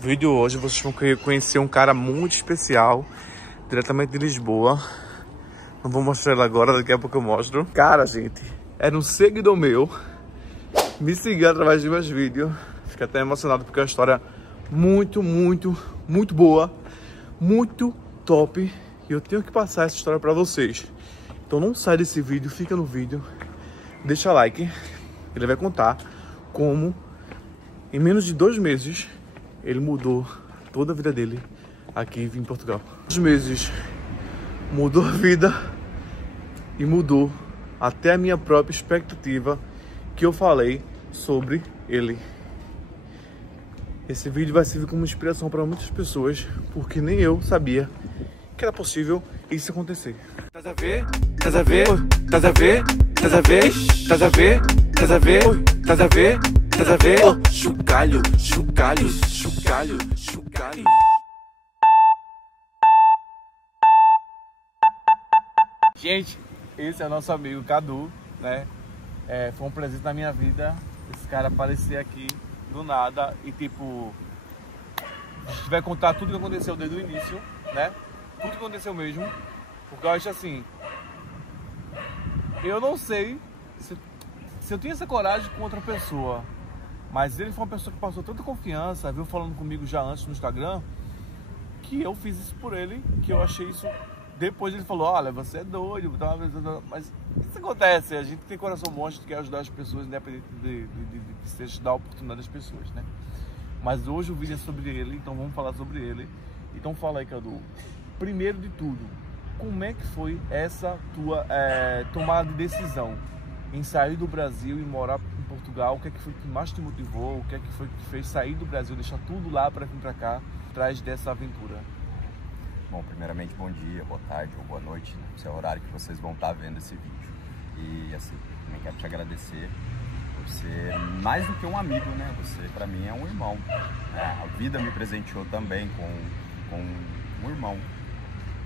No vídeo hoje vocês vão conhecer um cara muito especial, diretamente de Lisboa. Não vou mostrar ele agora, daqui a pouco eu mostro. Cara, gente, era um seguidor meu, me seguiu através de meus vídeos. Fiquei até emocionado porque é uma história muito boa, muito top. E eu tenho que passar essa história pra vocês. Então não sai desse vídeo, fica no vídeo, deixa like. Ele vai contar como em menos de 2 meses ele mudou toda a vida dele aqui em Portugal. 2 meses mudou a vida e mudou até a minha própria expectativa que eu falei sobre ele. Esse vídeo vai servir como inspiração para muitas pessoas, porque nem eu sabia que era possível isso acontecer. Tás a ver? Tás a ver? Tás a ver? Tás a ver? Tás a ver? Tás a ver? Tás a ver? Tás a ver? Chocalho, chocalho, chocalho, chocalho. Gente, esse é o nosso amigo Cadu, né? Foi um presente na minha vida esse cara aparecer aqui do nada e tipo, a gente vai contar tudo que aconteceu desde o início, né? Tudo que aconteceu mesmo, porque eu acho assim, eu não sei se eu tinha essa coragem com outra pessoa, mas ele foi uma pessoa que passou tanta confiança, viu falando comigo já antes no Instagram, que eu fiz isso por ele, que eu achei isso. Depois ele falou, olha, você é doido, mas isso acontece, a gente tem coração bom, a gente quer ajudar as pessoas, independente de seja dar a oportunidade das pessoas, né? Mas hoje o vídeo é sobre ele, então vamos falar sobre ele. Então fala aí, Cadu, primeiro de tudo, como é que foi essa tua tomada de decisão em sair do Brasil e morar em Portugal? O que é que foi que mais te motivou? O que é que foi que te fez sair do Brasil, deixar tudo lá para vir para cá, atrás dessa aventura? Bom, primeiramente, bom dia, boa tarde ou boa noite, né? Esse é o horário que vocês vão estar vendo esse vídeo. E assim, também quero te agradecer por ser mais do que um amigo, né? Você, para mim, é um irmão. A vida me presenteou também com um irmão.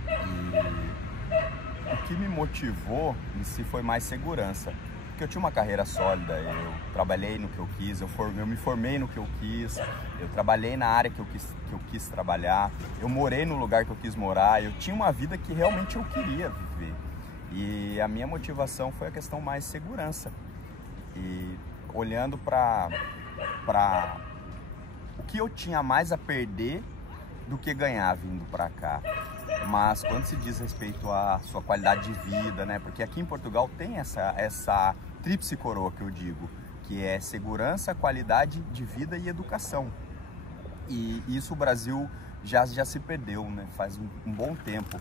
E o que me motivou em si foi mais segurança. Porque eu tinha uma carreira sólida, eu trabalhei no que eu quis, eu me formei no que eu quis, eu trabalhei na área que eu quis trabalhar, eu morei no lugar que eu quis morar, eu tinha uma vida que realmente eu queria viver. E a minha motivação foi a questão mais segurança. E olhando para o que eu tinha mais a perder do que ganhar vindo para cá. Mas quando se diz respeito à sua qualidade de vida, né? Porque aqui em Portugal tem essa tríplice coroa que eu digo, que é segurança, qualidade de vida e educação. E isso o Brasil já se perdeu, né? Faz um bom tempo.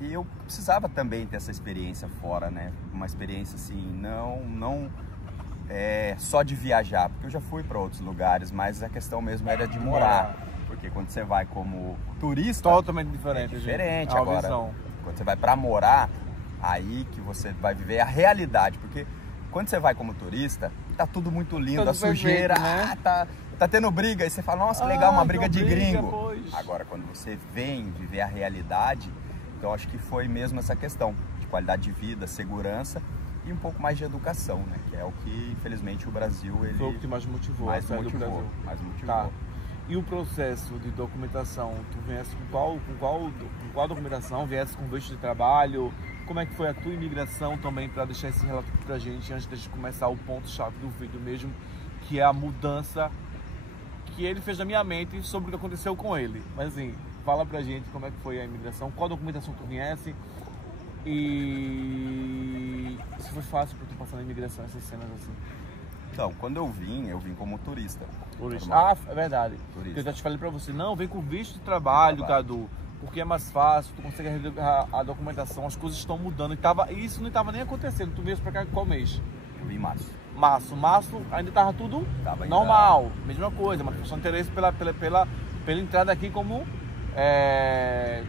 E eu precisava também ter essa experiência fora, né? Uma experiência assim, não só de viajar, porque eu já fui para outros lugares, mas a questão mesmo era de morar. Porque quando você vai como turista, totalmente diferente, é diferente gente. Agora. Visão. Quando você vai para morar, aí que você vai viver a realidade. Porque quando você vai como turista, tá tudo muito lindo, tudo a sujeira, perfeito, né? tá tendo briga, e você fala, nossa, legal, uma briga de gringo. Pois. Agora, quando você vem viver a realidade, então acho que foi mesmo essa questão de qualidade de vida, segurança e um pouco mais de educação, né? Que é o que, infelizmente, o Brasil, ele... Foi o que mais motivou mais a sair do Brasil. Mais motivou. Tá. E o processo de documentação, tu viesse com qual documentação? Viesse com visto de trabalho? Como é que foi a tua imigração também, para deixar esse relato pra gente, antes de começar o ponto-chave do vídeo mesmo, que é a mudança que ele fez na minha mente sobre o que aconteceu com ele. Mas assim, fala pra gente como é que foi a imigração, qual documentação tu viesse e se foi fácil pra tu passar na imigração, essas cenas assim. Então, quando eu vim como turista. Ah, é verdade. Turista. Eu já te falei pra você, não, vem com visto de trabalho, Cadu, porque é mais fácil, tu consegue a documentação, as coisas estão mudando. E isso não estava nem acontecendo. Tu veio pra cá qual mês? Eu vim em março. Março ainda estava tudo normal, mesma coisa, mas foi só interesse pela entrada aqui como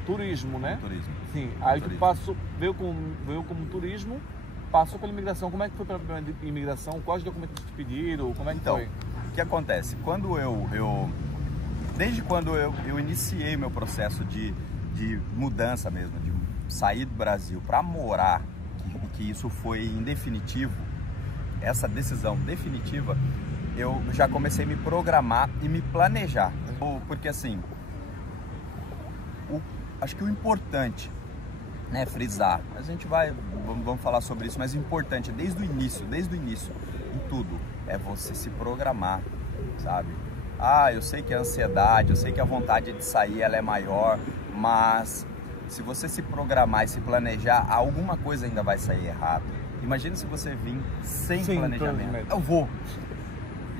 turismo, né? Turismo. Sim, aí tu veio como turismo, passou pela imigração. Como é que foi pela imigração? Quais documentos te pediram? Como é que foi? O que acontece? Desde quando eu iniciei meu processo de mudança mesmo, de sair do Brasil para morar, que isso foi em definitivo, essa decisão definitiva, eu já comecei a me programar e me planejar. Porque assim, acho que o importante, né, frisar, a gente vamos falar sobre isso, mas o importante desde o início, em tudo, é você se programar, sabe? Eu sei que a ansiedade, eu sei que a vontade de sair ela é maior, mas se você se programar e se planejar, alguma coisa ainda vai sair errado. Imagina se você vir sem planejamento. Eu vou.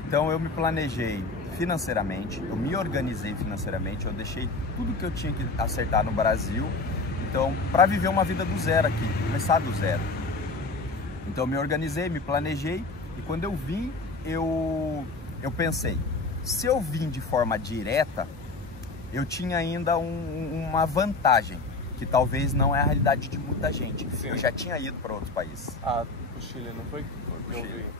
Então eu me planejei financeiramente, eu me organizei financeiramente, eu deixei tudo que eu tinha que acertar no Brasil, então, para viver uma vida do zero aqui, começar do zero. Então eu me organizei, me planejei, e quando eu vim, eu pensei, se eu vim de forma direta, eu tinha ainda uma vantagem, que talvez não é a realidade de muita gente. Sim. Eu já tinha ido para outros países. O Chile, não foi?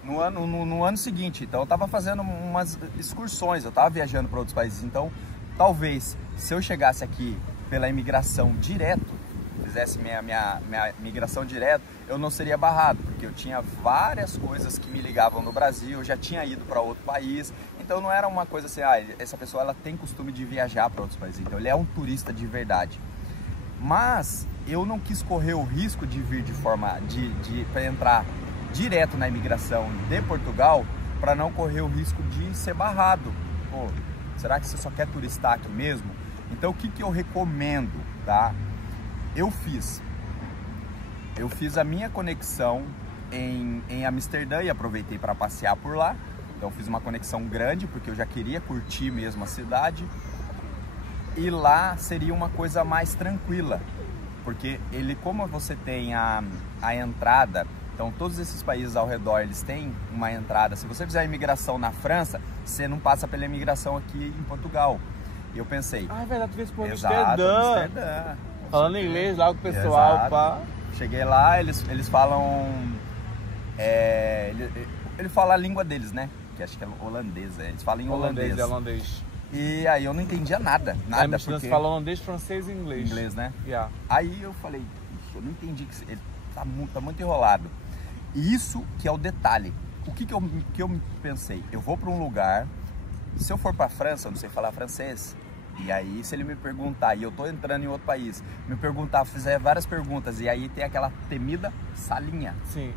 No ano seguinte, então eu estava fazendo umas excursões, eu estava viajando para outros países, então talvez se eu chegasse aqui pela imigração direto, fizesse minha migração direto, eu não seria barrado, porque eu tinha várias coisas que me ligavam no Brasil, eu já tinha ido para outro país, então não era uma coisa assim, essa pessoa ela tem costume de viajar para outros países, então ele é um turista de verdade. Mas eu não quis correr o risco de vir de forma para entrar direto na imigração de Portugal, para não correr o risco de ser barrado. Pô, será que você só quer turistar aqui mesmo? Então o que eu recomendo, tá? Eu fiz a minha conexão em Amsterdã e aproveitei para passear por lá. Então fiz uma conexão grande porque eu já queria curtir mesmo a cidade. E lá seria uma coisa mais tranquila, porque como você tem a entrada, então todos esses países ao redor eles têm uma entrada. Se você fizer a imigração na França, você não passa pela imigração aqui em Portugal. E eu pensei... é verdade, tu fez por Amsterdã. Falando inglês lá com o pessoal, pá. Cheguei lá, eles falam... Ele fala a língua deles, né? Que acho que é holandês, eles falam em holandês. Holandês. E aí eu não entendia nada. Porque fala holandês, francês e inglês. Inglês, né? Yeah. Aí eu falei, eu não entendi, ele tá muito enrolado. E isso que é o detalhe. O que eu pensei? Eu vou para um lugar, se eu for para a França, eu não sei falar francês. E aí se ele me perguntar, e eu tô entrando em outro país, me perguntar, fizer várias perguntas, e aí tem aquela temida salinha. Sim.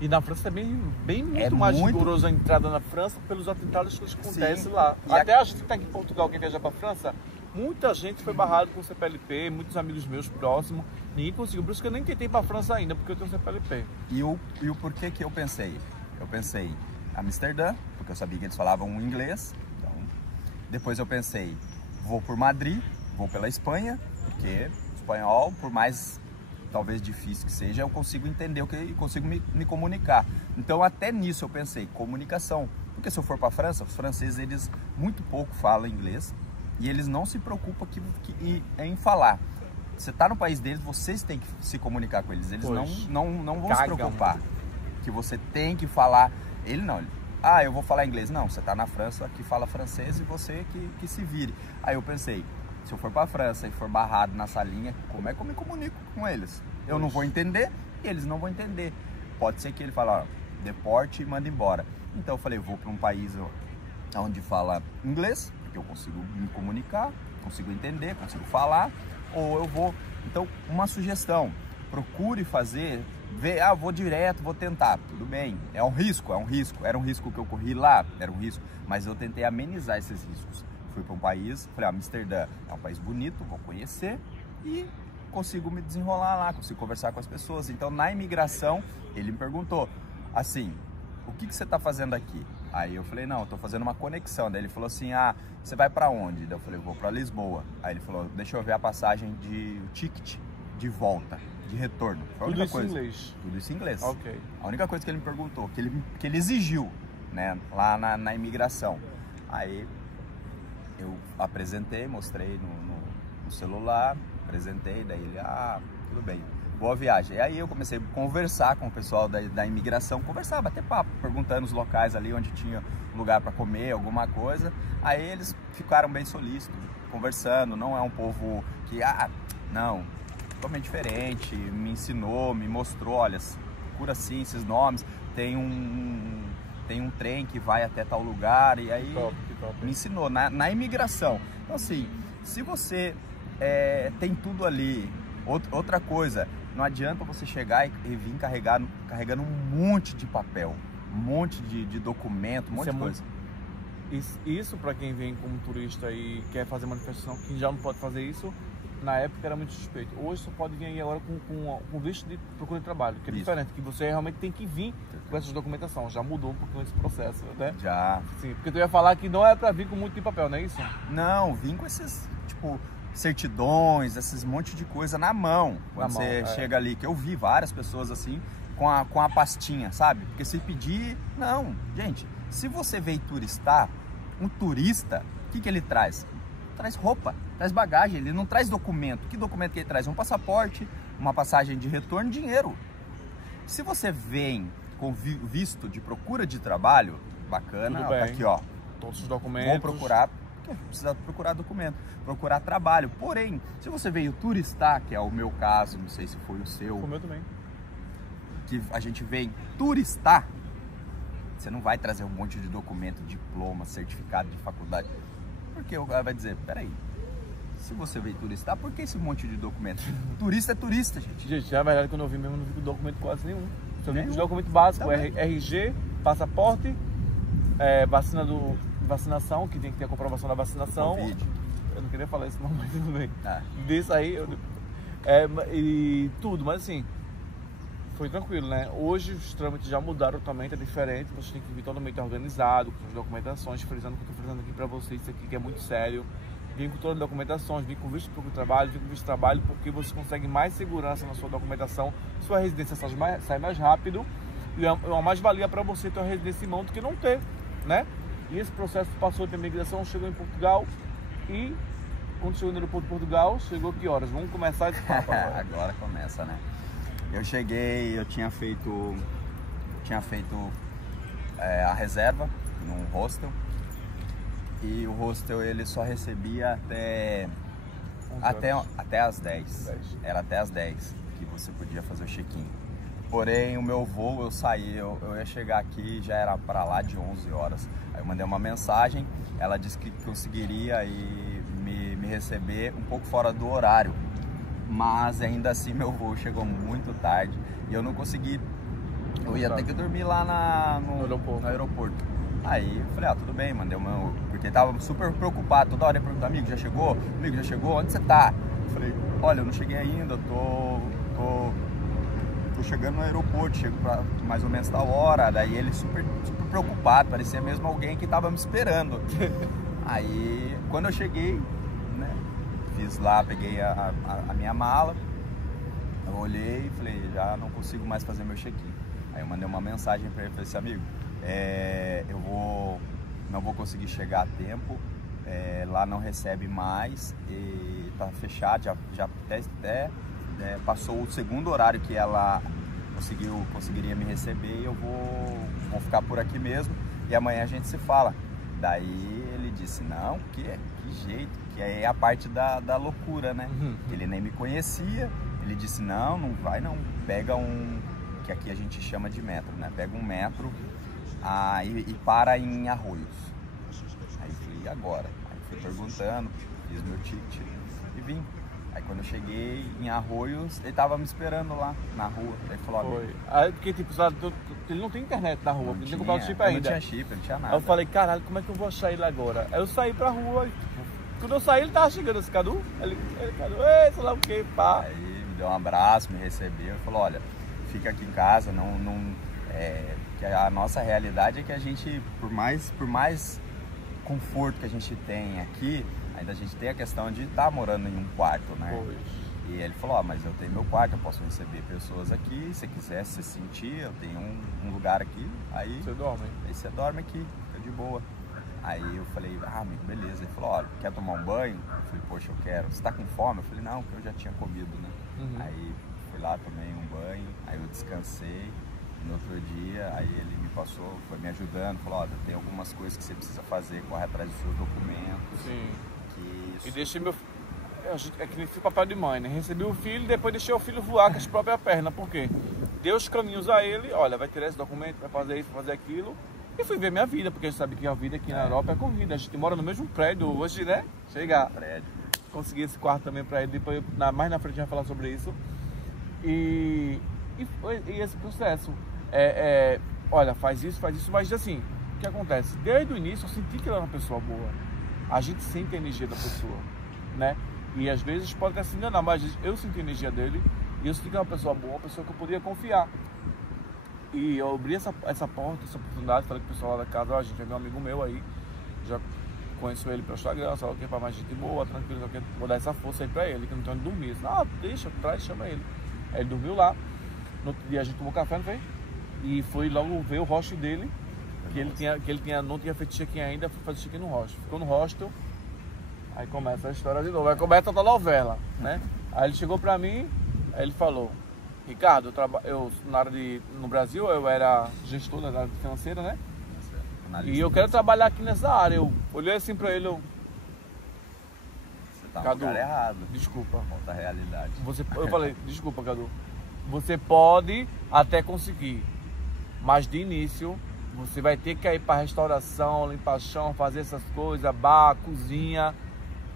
E na França também muito mais rigoroso a entrada na França pelos atentados que acontecem lá. Até a gente que está aqui em Portugal, quem viaja para a França, muita gente foi barrado com o CPLP, muitos amigos meus próximos, ninguém conseguiu. Por isso que eu nem tentei ir para a França ainda, porque eu tenho CPLP. E o porquê que eu pensei? Eu pensei Amsterdã, porque eu sabia que eles falavam inglês. Então, depois eu pensei, vou por Madrid, vou pela Espanha, porque espanhol, por mais... talvez difícil que seja, eu consigo entender, eu consigo me comunicar. Então até nisso eu pensei, comunicação. Porque se eu for para a França, os franceses eles muito pouco falam inglês e eles não se preocupam em falar. Você está no país deles, vocês têm que se comunicar com eles. Eles não vão se preocupar que você tem que falar. Ele não, eu vou falar inglês. Não, você está na França, que fala francês e você que se vire. Aí eu pensei, se eu for para a França e for barrado na salinha, como é que eu me comunico com eles? Eu não vou entender e eles não vão entender. Pode ser que ele fale, deporte e manda embora. Então eu falei, eu vou para um país onde fala inglês, porque eu consigo me comunicar, consigo entender, consigo falar, ou eu vou... Então, uma sugestão, procure fazer, vou direto, vou tentar. Tudo bem, é um risco. Era um risco que eu corri lá, era um risco, mas eu tentei amenizar esses riscos. Fui para um país, falei, Amsterdã é um país bonito, vou conhecer e consigo me desenrolar lá, consigo conversar com as pessoas. Então, na imigração, ele me perguntou assim, o que você está fazendo aqui? Aí eu falei, não, eu estou fazendo uma conexão. Daí ele falou assim, você vai para onde? Daí eu falei, eu vou para Lisboa. Aí ele falou, deixa eu ver a passagem o ticket de volta, de retorno. Foi a única coisa. Inglês? Tudo isso em inglês. Ok. A única coisa que ele me perguntou, que ele exigiu, né, lá na imigração. Aí eu apresentei, mostrei no celular, apresentei, daí ele, tudo bem, boa viagem. E aí eu comecei a conversar com o pessoal da imigração, bater papo, perguntando os locais ali onde tinha lugar para comer, alguma coisa. Aí eles ficaram bem solícitos, conversando, não é um povo que, não, totalmente diferente, me ensinou, me mostrou, olha, procura assim, esses nomes, tem um trem que vai até tal lugar, e aí me ensinou na imigração. Então assim, se você tem tudo ali, outra coisa, não adianta você chegar e vir carregando um monte de papel, um monte de documento, um monte de coisa. Isso para quem vem como turista e quer fazer manifestação, quem já não pode fazer isso, na época era muito suspeito. Hoje você pode vir aí agora com visto de procura de trabalho, que é diferente, que você realmente tem que vir com essa documentação. Já mudou um pouquinho esse processo, né? Já. Sim, porque tu ia falar que não é para vir com muito de papel, não é isso? Não, vim com esses, tipo, certidões, esses monte de coisa na mão. Quando você chega ali, que eu vi várias pessoas assim, com a pastinha, sabe? Porque se pedir, não. Gente, se você veio turistar, um turista, o que ele traz? Traz roupa, traz bagagem, ele não traz documento. Que documento que ele traz? Um passaporte, uma passagem de retorno, dinheiro. Se você vem com visto de procura de trabalho, bacana, ó, tá aqui, ó. Todos os documentos. Vou procurar, precisa procurar documento, procurar trabalho. Porém, se você veio turistar, que é o meu caso, não sei se foi o seu. O meu também. Que a gente vem turistar, você não vai trazer um monte de documento, diploma, certificado de faculdade. Porque o cara vai dizer, peraí, se você veio turistar, por que esse monte de documento? Turista é turista, gente. Gente, na verdade, quando eu vim mesmo, eu não vi com documento quase nenhum. Só vi com os documentos básicos, RG, passaporte, vacinação, que tem que ter a comprovação da vacinação. Covid. Eu não queria falar isso, não, mas tudo bem. Disso aí, e tudo, mas assim, foi tranquilo, né? Hoje os trâmites já mudaram totalmente, é diferente, você tem que vir totalmente organizado, com as documentações, frisando o que eu estou frisando aqui para vocês, isso aqui que é muito sério. Vim com todas as documentações, vim com visto para o trabalho, vim com visto de trabalho, porque você consegue mais segurança na sua documentação, sua residência sai mais rápido, e é uma mais-valia para você ter uma residência em mão do que não ter, né? E esse processo passou de imigração, chegou em Portugal, e quando chegou no aeroporto de Portugal, chegou que horas? Vamos começar esse papo agora. Agora começa, né? Eu cheguei, eu tinha feito a reserva num hostel, e o hostel ele só recebia até as 10. Era até as 10 que você podia fazer o check-in. Porém, o meu voo, eu saí, eu ia chegar aqui, já era para lá de 11 horas. Aí eu mandei uma mensagem, ela disse que conseguiria me receber um pouco fora do horário. Mas ainda assim meu voo chegou muito tarde e eu não consegui, eu ia ter que dormir lá no aeroporto. Aí eu falei, tudo bem, mandei porque tava super preocupado, toda hora eu perguntava, amigo, já chegou? Amigo, já chegou? Onde você tá? Eu falei, olha, eu não cheguei ainda, eu tô chegando no aeroporto, chego pra mais ou menos tal hora. Daí ele super preocupado, parecia mesmo alguém que tava me esperando. Aí quando eu cheguei, né, fiz lá, peguei a minha mala, eu olhei e falei, já não consigo mais fazer meu check-in. Aí eu mandei uma mensagem para ele, falei assim, amigo, eu não vou conseguir chegar a tempo, lá não recebe mais, e tá fechado, já até passou o segundo horário que ela conseguiria me receber, e eu vou ficar por aqui mesmo, e amanhã a gente se fala. Daí ele disse, não, que jeito, que é a parte da loucura, né? Ele nem me conhecia, ele disse, não vai não, pega que aqui a gente chama de metro, né? Pega um metro e para em Arroios. Aí eu falei, e agora? Aí fui perguntando, fiz meu ticket e vim. Aí quando eu cheguei em Arroios, ele tava me esperando lá na rua. Aí ele falou, Aí, porque tipo, ele não tem internet na rua, ele não comprado chip ainda. Não tinha chip, não tinha nada. Aí eu falei, caralho, como é que eu vou achar ele agora? Aí eu saí pra rua, e, quando eu saí ele tava chegando, esse Cadu, ele Cadu, sei lá o que, pá. Aí me deu um abraço, me recebeu e falou, olha, fica aqui em casa, que a nossa realidade é que a gente, por mais conforto que a gente tem aqui, ainda a gente tem a questão de estar morando em um quarto, né? Pois. E ele falou, mas eu tenho meu quarto, eu posso receber pessoas aqui, se quiser se sentir, eu tenho um lugar aqui, aí você dorme. Aí você dorme aqui, fica de boa. Aí eu falei, amigo, beleza. Ele falou, olha, quer tomar um banho? Eu falei, poxa, eu quero. Você tá com fome? Eu falei, não, porque eu já tinha comido, né? Aí fui lá, tomei um banho, aí eu descansei. No outro dia, aí ele me passou, foi me ajudando, falou, olha, tem algumas coisas que você precisa fazer, corre atrás dos seus documentos. Sim. Isso. E deixei meu... É que nem papel de mãe, né? Recebi o filho, depois deixei o filho voar com as próprias pernas. Por quê? Dei os caminhos a ele, olha, vai tirar esse documento, vai fazer isso, vai fazer aquilo. E fui ver minha vida, porque a gente sabe que a vida aqui na Europa é corrida. A gente mora no mesmo prédio hoje, né? Chegar. Consegui esse quarto também pra ele, depois mais na frente a gente vai falar sobre isso. E esse processo. Olha, faz isso, mas assim, o que acontece? Desde o início eu senti que ele era uma pessoa boa. A gente sente a energia da pessoa, né? E às vezes pode até se enganar, mas eu senti a energia dele e eu senti que era uma pessoa boa, uma pessoa que eu podia confiar. E eu abri essa porta, essa oportunidade, falei com o pessoal lá da casa, ó, gente, é meu amigo meu aí, já conheço ele pelo Instagram, sei lá o que, para mais gente boa, tranquilo, vou dar essa força aí pra ele, que não tem onde dormir. Deixa, traz, chama ele. Aí ele dormiu lá, no outro dia a gente tomou café, não foi? E foi logo ver o hostel dele, que ele não tinha feito check-in ainda, foi fazer check-in no hostel. Ficou no hostel, aí começa a história de novo, aí começa a novela, né? Aí ele chegou pra mim, aí ele falou, Ricardo, no Brasil eu era gestor da área financeira, né? E eu quero trabalhar aqui nessa área. Eu olhei assim pra ele, Você tá no Cadu, lugar errado. Desculpa. Falta a realidade. Eu falei, desculpa, Cadu. Você pode até conseguir, mas de início você vai ter que ir para restauração, limpar chão, fazer essas coisas, bar, cozinha,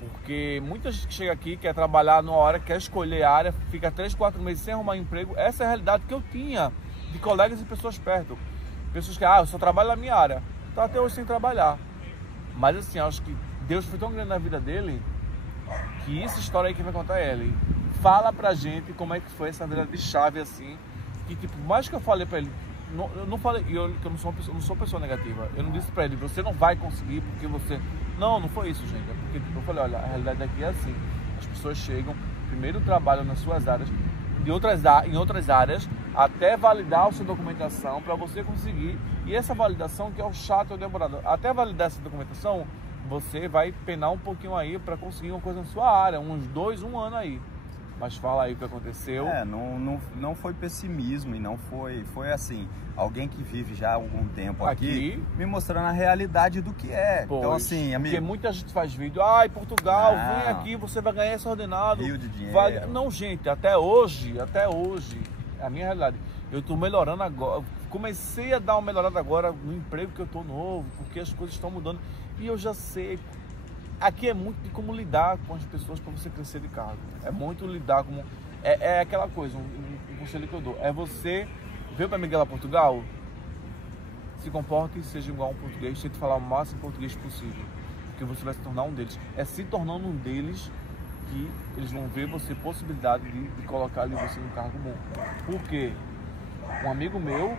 porque muita gente que chega aqui quer trabalhar numa hora, quer escolher a área, fica 3, 4 meses sem arrumar emprego. Essa é a realidade que eu tinha de colegas e pessoas perto. Pessoas que, eu só trabalho na minha área. Tá até hoje sem trabalhar. Mas assim, acho que Deus foi tão grande na vida dele que essa história aí que vai contar ele. Fala pra gente como é que foi essa virada de chave assim. Que tipo, mais que eu falei pra ele, eu não falei, que eu não sou pessoa negativa. Eu não disse pra ele, você não vai conseguir porque você. Não foi isso, gente. É porque tipo, eu falei, olha, a realidade daqui é assim. As pessoas chegam, primeiro trabalham nas suas áreas, em outras áreas, até validar a sua documentação para você conseguir. E essa validação que é o chato, é o demorado. Até validar essa documentação, você vai penar um pouquinho aí para conseguir uma coisa na sua área, uns 2, 1 ano aí. Mas fala aí o que aconteceu. Não foi pessimismo e não foi assim, alguém que vive já há algum tempo aqui me mostrando a realidade do que é. Pois, então assim, amigo, porque muita gente faz vídeo, Portugal, vem aqui, você vai ganhar esse ordenado. Rio de dinheiro. Não, gente, até hoje, a minha realidade, eu tô melhorando agora, comecei a dar uma melhorada agora no emprego que eu tô novo, porque as coisas estão mudando e eu já sei. Aqui é muito de como lidar com as pessoas para você crescer de cargo. É muito lidar como... É aquela coisa, um conselho que eu dou. É você veio para Miguel a Portugal, se comporte e seja igual a um português, tente falar o máximo português possível. Porque você vai se tornar um deles. É se tornando um deles que eles vão ver você possibilidade de colocar ali você num cargo bom. Por quê? Um amigo meu,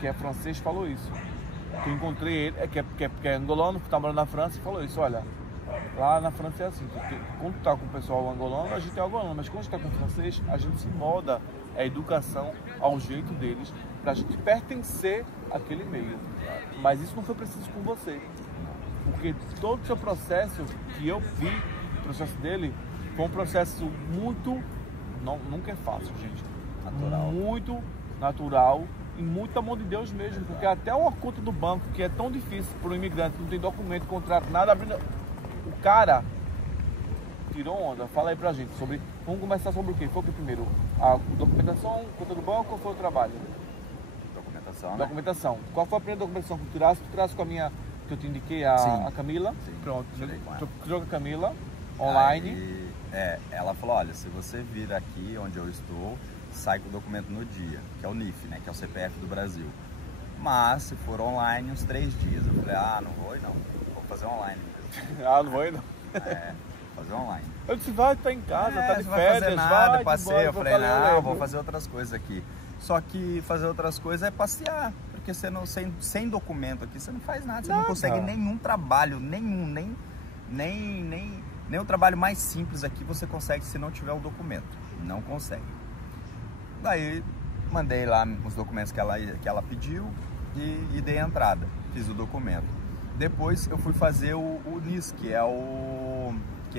que é francês, falou isso. Que eu encontrei ele, que é angolano, que está morando na França, e falou isso, olha... Lá na França é assim, porque quando tá com o pessoal angolano, a gente é angolano, mas quando está com o francês, a gente se molda a educação ao jeito deles, pra gente pertencer àquele meio. Mas isso não foi preciso com você, porque todo o seu processo que eu vi, o processo dele, foi um processo muito, nunca é fácil, gente, muito natural e muita mão de Deus mesmo, porque até uma conta do banco, que é tão difícil para um imigrante, não tem documento, contrato, nada, abrindo. O cara tirou onda. Fala aí pra gente sobre... Vamos começar sobre o quê? Foi o que primeiro? A documentação, conta do banco ou foi o trabalho? Documentação, né? Documentação. Qual foi a primeira documentação que tu tirasse? Tu tirasse com a minha... Que eu te indiquei, a Camila? Sim. Pronto. Tu tirou com a Camila, online. Aí, ela falou, olha, se você vir aqui onde eu estou, sai com o documento no dia, que é o NIF, né? Que é o CPF do Brasil. Mas, se for online, uns 3 dias. Eu falei, não vou não. Vou fazer online mesmo. Não vou ir não. Fazer online. Eu disse, vai, tá em casa, tá de não férias, vai fazer nada, passeio. Eu falei, eu vou fazer outras coisas aqui. Só que fazer outras coisas é passear, porque você não, sem documento aqui, você não faz nada, você não consegue nenhum trabalho, nem o trabalho mais simples aqui você consegue se não tiver o documento. Não consegue. Daí, mandei lá os documentos que ela pediu e dei a entrada, fiz o documento. Depois eu fui fazer o NIS, que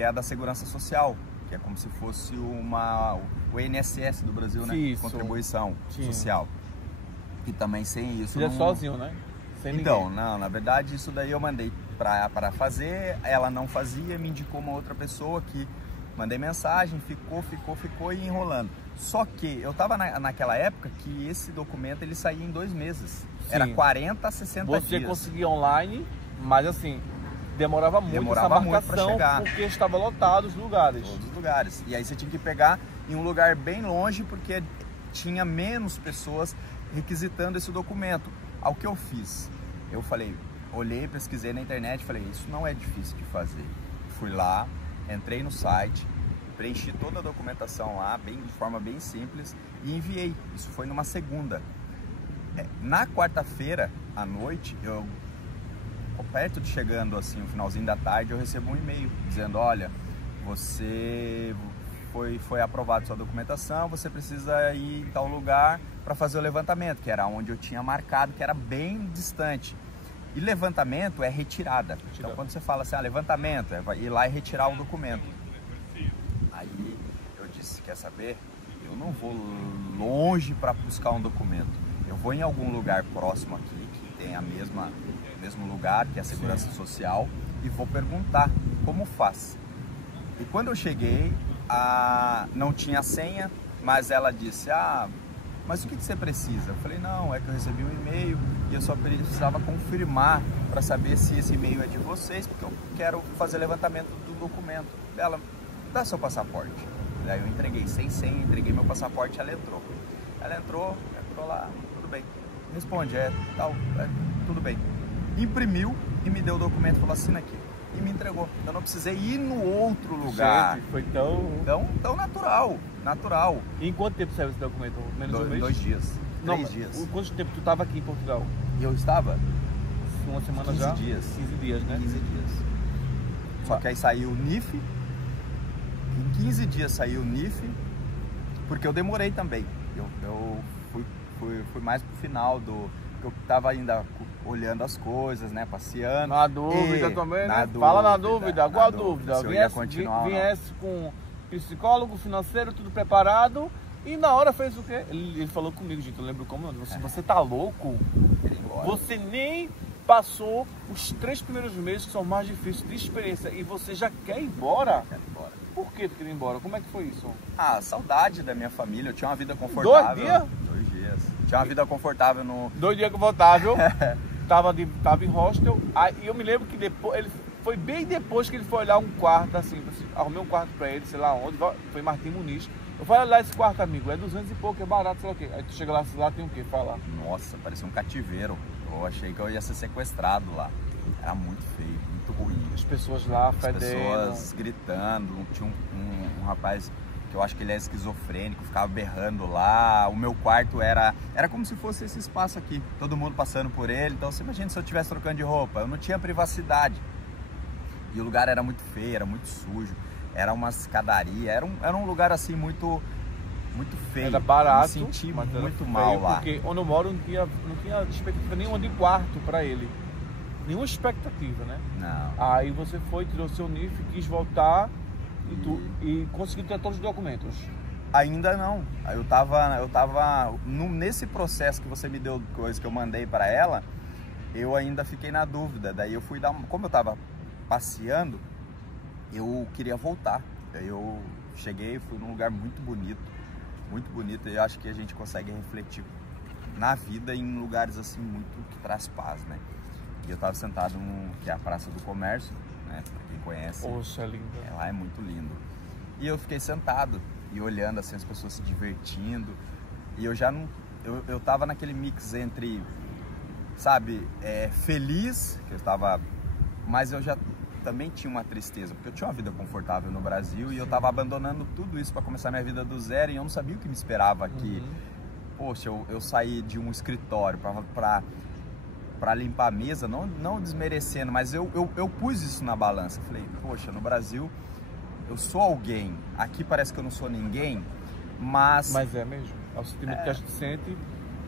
é da Segurança Social, que é como se fosse o INSS do Brasil, né? Isso. Contribuição Social. E também sem isso. Você é sozinho, né? Sem então, ninguém. não, na verdade isso daí eu mandei para fazer, ela não fazia, me indicou uma outra pessoa que Mandei mensagem, ficou e enrolando. Só que eu tava naquela época que esse documento ele saía em 2 meses. Sim. Era 40 a 60 dias. Você conseguia online, mas assim, demorava muito essa marcação, chegar. Porque estava lotado os lugares. Todos os lugares. E aí você tinha que pegar em um lugar bem longe, porque tinha menos pessoas requisitando esse documento. Ao que eu fiz? Eu falei, olhei, pesquisei na internet, falei, isso não é difícil de fazer. Fui lá, entrei no site, preenchi toda a documentação lá, de forma bem simples, e enviei. Isso foi numa segunda. Na quarta-feira, à noite, perto de chegando assim, no finalzinho da tarde, eu recebo um e-mail dizendo, olha, você foi aprovado sua documentação, você precisa ir em tal lugar para fazer o levantamento, que era onde eu tinha marcado, que era bem distante. E levantamento é retirada. Então quando você fala assim, levantamento, é ir lá e retirar o documento. Aí eu disse, quer saber? Eu não vou longe para buscar um documento. Eu vou em algum lugar próximo aqui, que tem o mesmo lugar, que é a Segurança Social, e vou perguntar como faz. E quando eu cheguei, não tinha senha, mas ela disse, mas o que você precisa? Eu falei, não, é que eu recebi um e-mail e eu só precisava confirmar para saber se esse e-mail é de vocês, porque eu quero fazer levantamento do documento. Ela, dá seu passaporte. Daí eu entreguei sem senha, entreguei meu passaporte, ela entrou. Ela entrou lá, tudo bem. Responde, tudo bem. Imprimiu e me deu o documento, falou, assina aqui. E me entregou. Eu não precisei ir no outro lugar. Gente, foi tão natural. E em quanto tempo saiu esse documento? Menos de um mês? 2 dias. Não, 3 dias. Quanto tempo tu estava aqui em Portugal? Eu estava? Uma semana 15 já? dias. 15 dias, né? 15 dias. Só que aí saiu o NIF. Em 15 dias saiu o NIF, porque eu demorei também. Eu fui mais pro final eu tava ainda olhando as coisas, né, passeando. Na dúvida também, né? Dúvida, fala na dúvida, qual a dúvida? Se eu ia continuar, viesse com psicólogo, financeiro, tudo preparado, e na hora fez o quê? Ele falou comigo, gente, eu lembro como, você tá louco? Você nem passou os 3 primeiros meses que são mais difíceis de experiência e você já quer ir embora? Quero ir embora. Por que tu queria ir embora? Como é que foi isso? Saudade da minha família, eu tinha uma vida confortável. 2 dias? 2 dias. Tinha uma vida confortável no... 2 dias confortável, tava em hostel, aí eu me lembro que depois, foi bem depois que ele foi olhar um quarto, assim, arrumei um quarto pra ele, sei lá onde, foi em Martim Muniz. Eu falei, olha lá esse quarto, amigo, é 200 e pouco, é barato, sei lá o quê. Aí tu chega lá tem o quê? Fala. Nossa, parecia um cativeiro. Eu achei que eu ia ser sequestrado lá. Era muito feio, muito ruim. As pessoas lá fedendo. As pessoas gritando. Tinha um rapaz que eu acho que ele é esquizofrênico, ficava berrando lá. O meu quarto era como se fosse esse espaço aqui. Todo mundo passando por ele. Então você imagina se eu estivesse trocando de roupa. Eu não tinha privacidade. E o lugar era muito feio, era muito sujo. Era uma escadaria. Era um lugar assim muito feio. Era barato, eu me senti mas muito mal lá. Porque onde eu moro não tinha expectativa nenhuma de quarto pra ele. Nenhuma expectativa, né? Não. Aí você foi, tirou seu NIF, quis voltar e conseguiu ter todos os documentos. Ainda não. Eu tava nesse processo que você me deu coisa que eu mandei para ela, eu ainda fiquei na dúvida. Daí eu fui como eu tava passeando, eu queria voltar. Daí eu cheguei, fui num lugar muito bonito, e eu acho que a gente consegue refletir na vida em lugares assim muito que traz paz, né? E eu tava sentado que é a Praça do Comércio, né? Pra quem conhece. Poxa, é lindo. Lá é muito lindo. E eu fiquei sentado e olhando assim as pessoas se divertindo. E eu já não... Eu tava naquele mix entre, sabe, feliz, que eu tava... Mas eu já também tinha uma tristeza, porque eu tinha uma vida confortável no Brasil. Sim. E eu tava abandonando tudo isso para começar minha vida do zero e eu não sabia o que me esperava aqui. Poxa, eu saí de um escritório para limpar a mesa, não desmerecendo, mas eu pus isso na balança. Falei, poxa, no Brasil eu sou alguém, aqui parece que eu não sou ninguém, mas... Mas é mesmo, é o sentimento que a gente sente,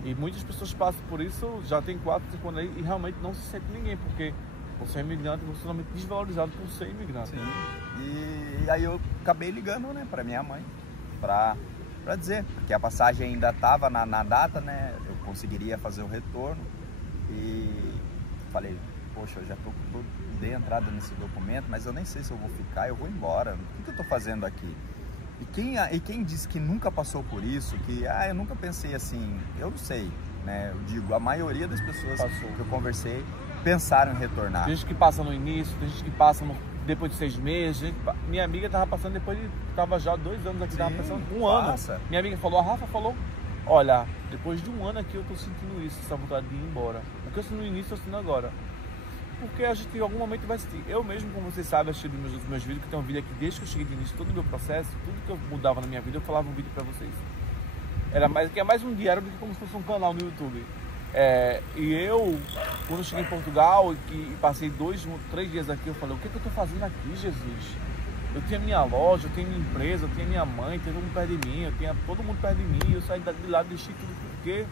e muitas pessoas passam por isso, já tem 4, 5 anos aí, e realmente não se sente ninguém, porque você é imigrante, você é totalmente desvalorizado por ser imigrante. Sim. E aí eu acabei ligando, né, para minha mãe, para dizer, porque a passagem ainda estava na data, né, eu conseguiria fazer o retorno. E falei, poxa, eu já dei entrada nesse documento, mas eu nem sei se eu vou ficar, eu vou embora. O que eu tô fazendo aqui? E quem disse que nunca passou por isso, que eu nunca pensei assim, eu não sei, né? Eu digo, a maioria das pessoas que eu conversei pensaram em retornar. Tem gente que passa no início, tem gente que passa depois de 6 meses. Minha amiga tava passando depois de... Tava já 2 anos aqui, Sim, tava passando 1 ano. Minha amiga falou, a Rafa falou, olha, depois de 1 ano aqui eu tô sentindo isso, essa vontade de ir embora. O que eu sinto no início, eu sinto agora. Porque a gente em algum momento vai sentir. Eu mesmo, como vocês sabem, assisti dos meus vídeos, que tem um vídeo aqui desde que eu cheguei de início, todo o meu processo, tudo que eu mudava na minha vida, eu falava um vídeo pra vocês. Que é mais um diário do que como se fosse um canal no YouTube. E eu, quando eu cheguei em Portugal e passei 2, 3 dias aqui, eu falei, o que eu tô fazendo aqui, Jesus? Eu tinha minha loja, eu tinha minha empresa, eu tinha minha mãe, todo mundo perto de mim, eu tinha todo mundo perto de mim, eu saí de lá, deixei tudo, porque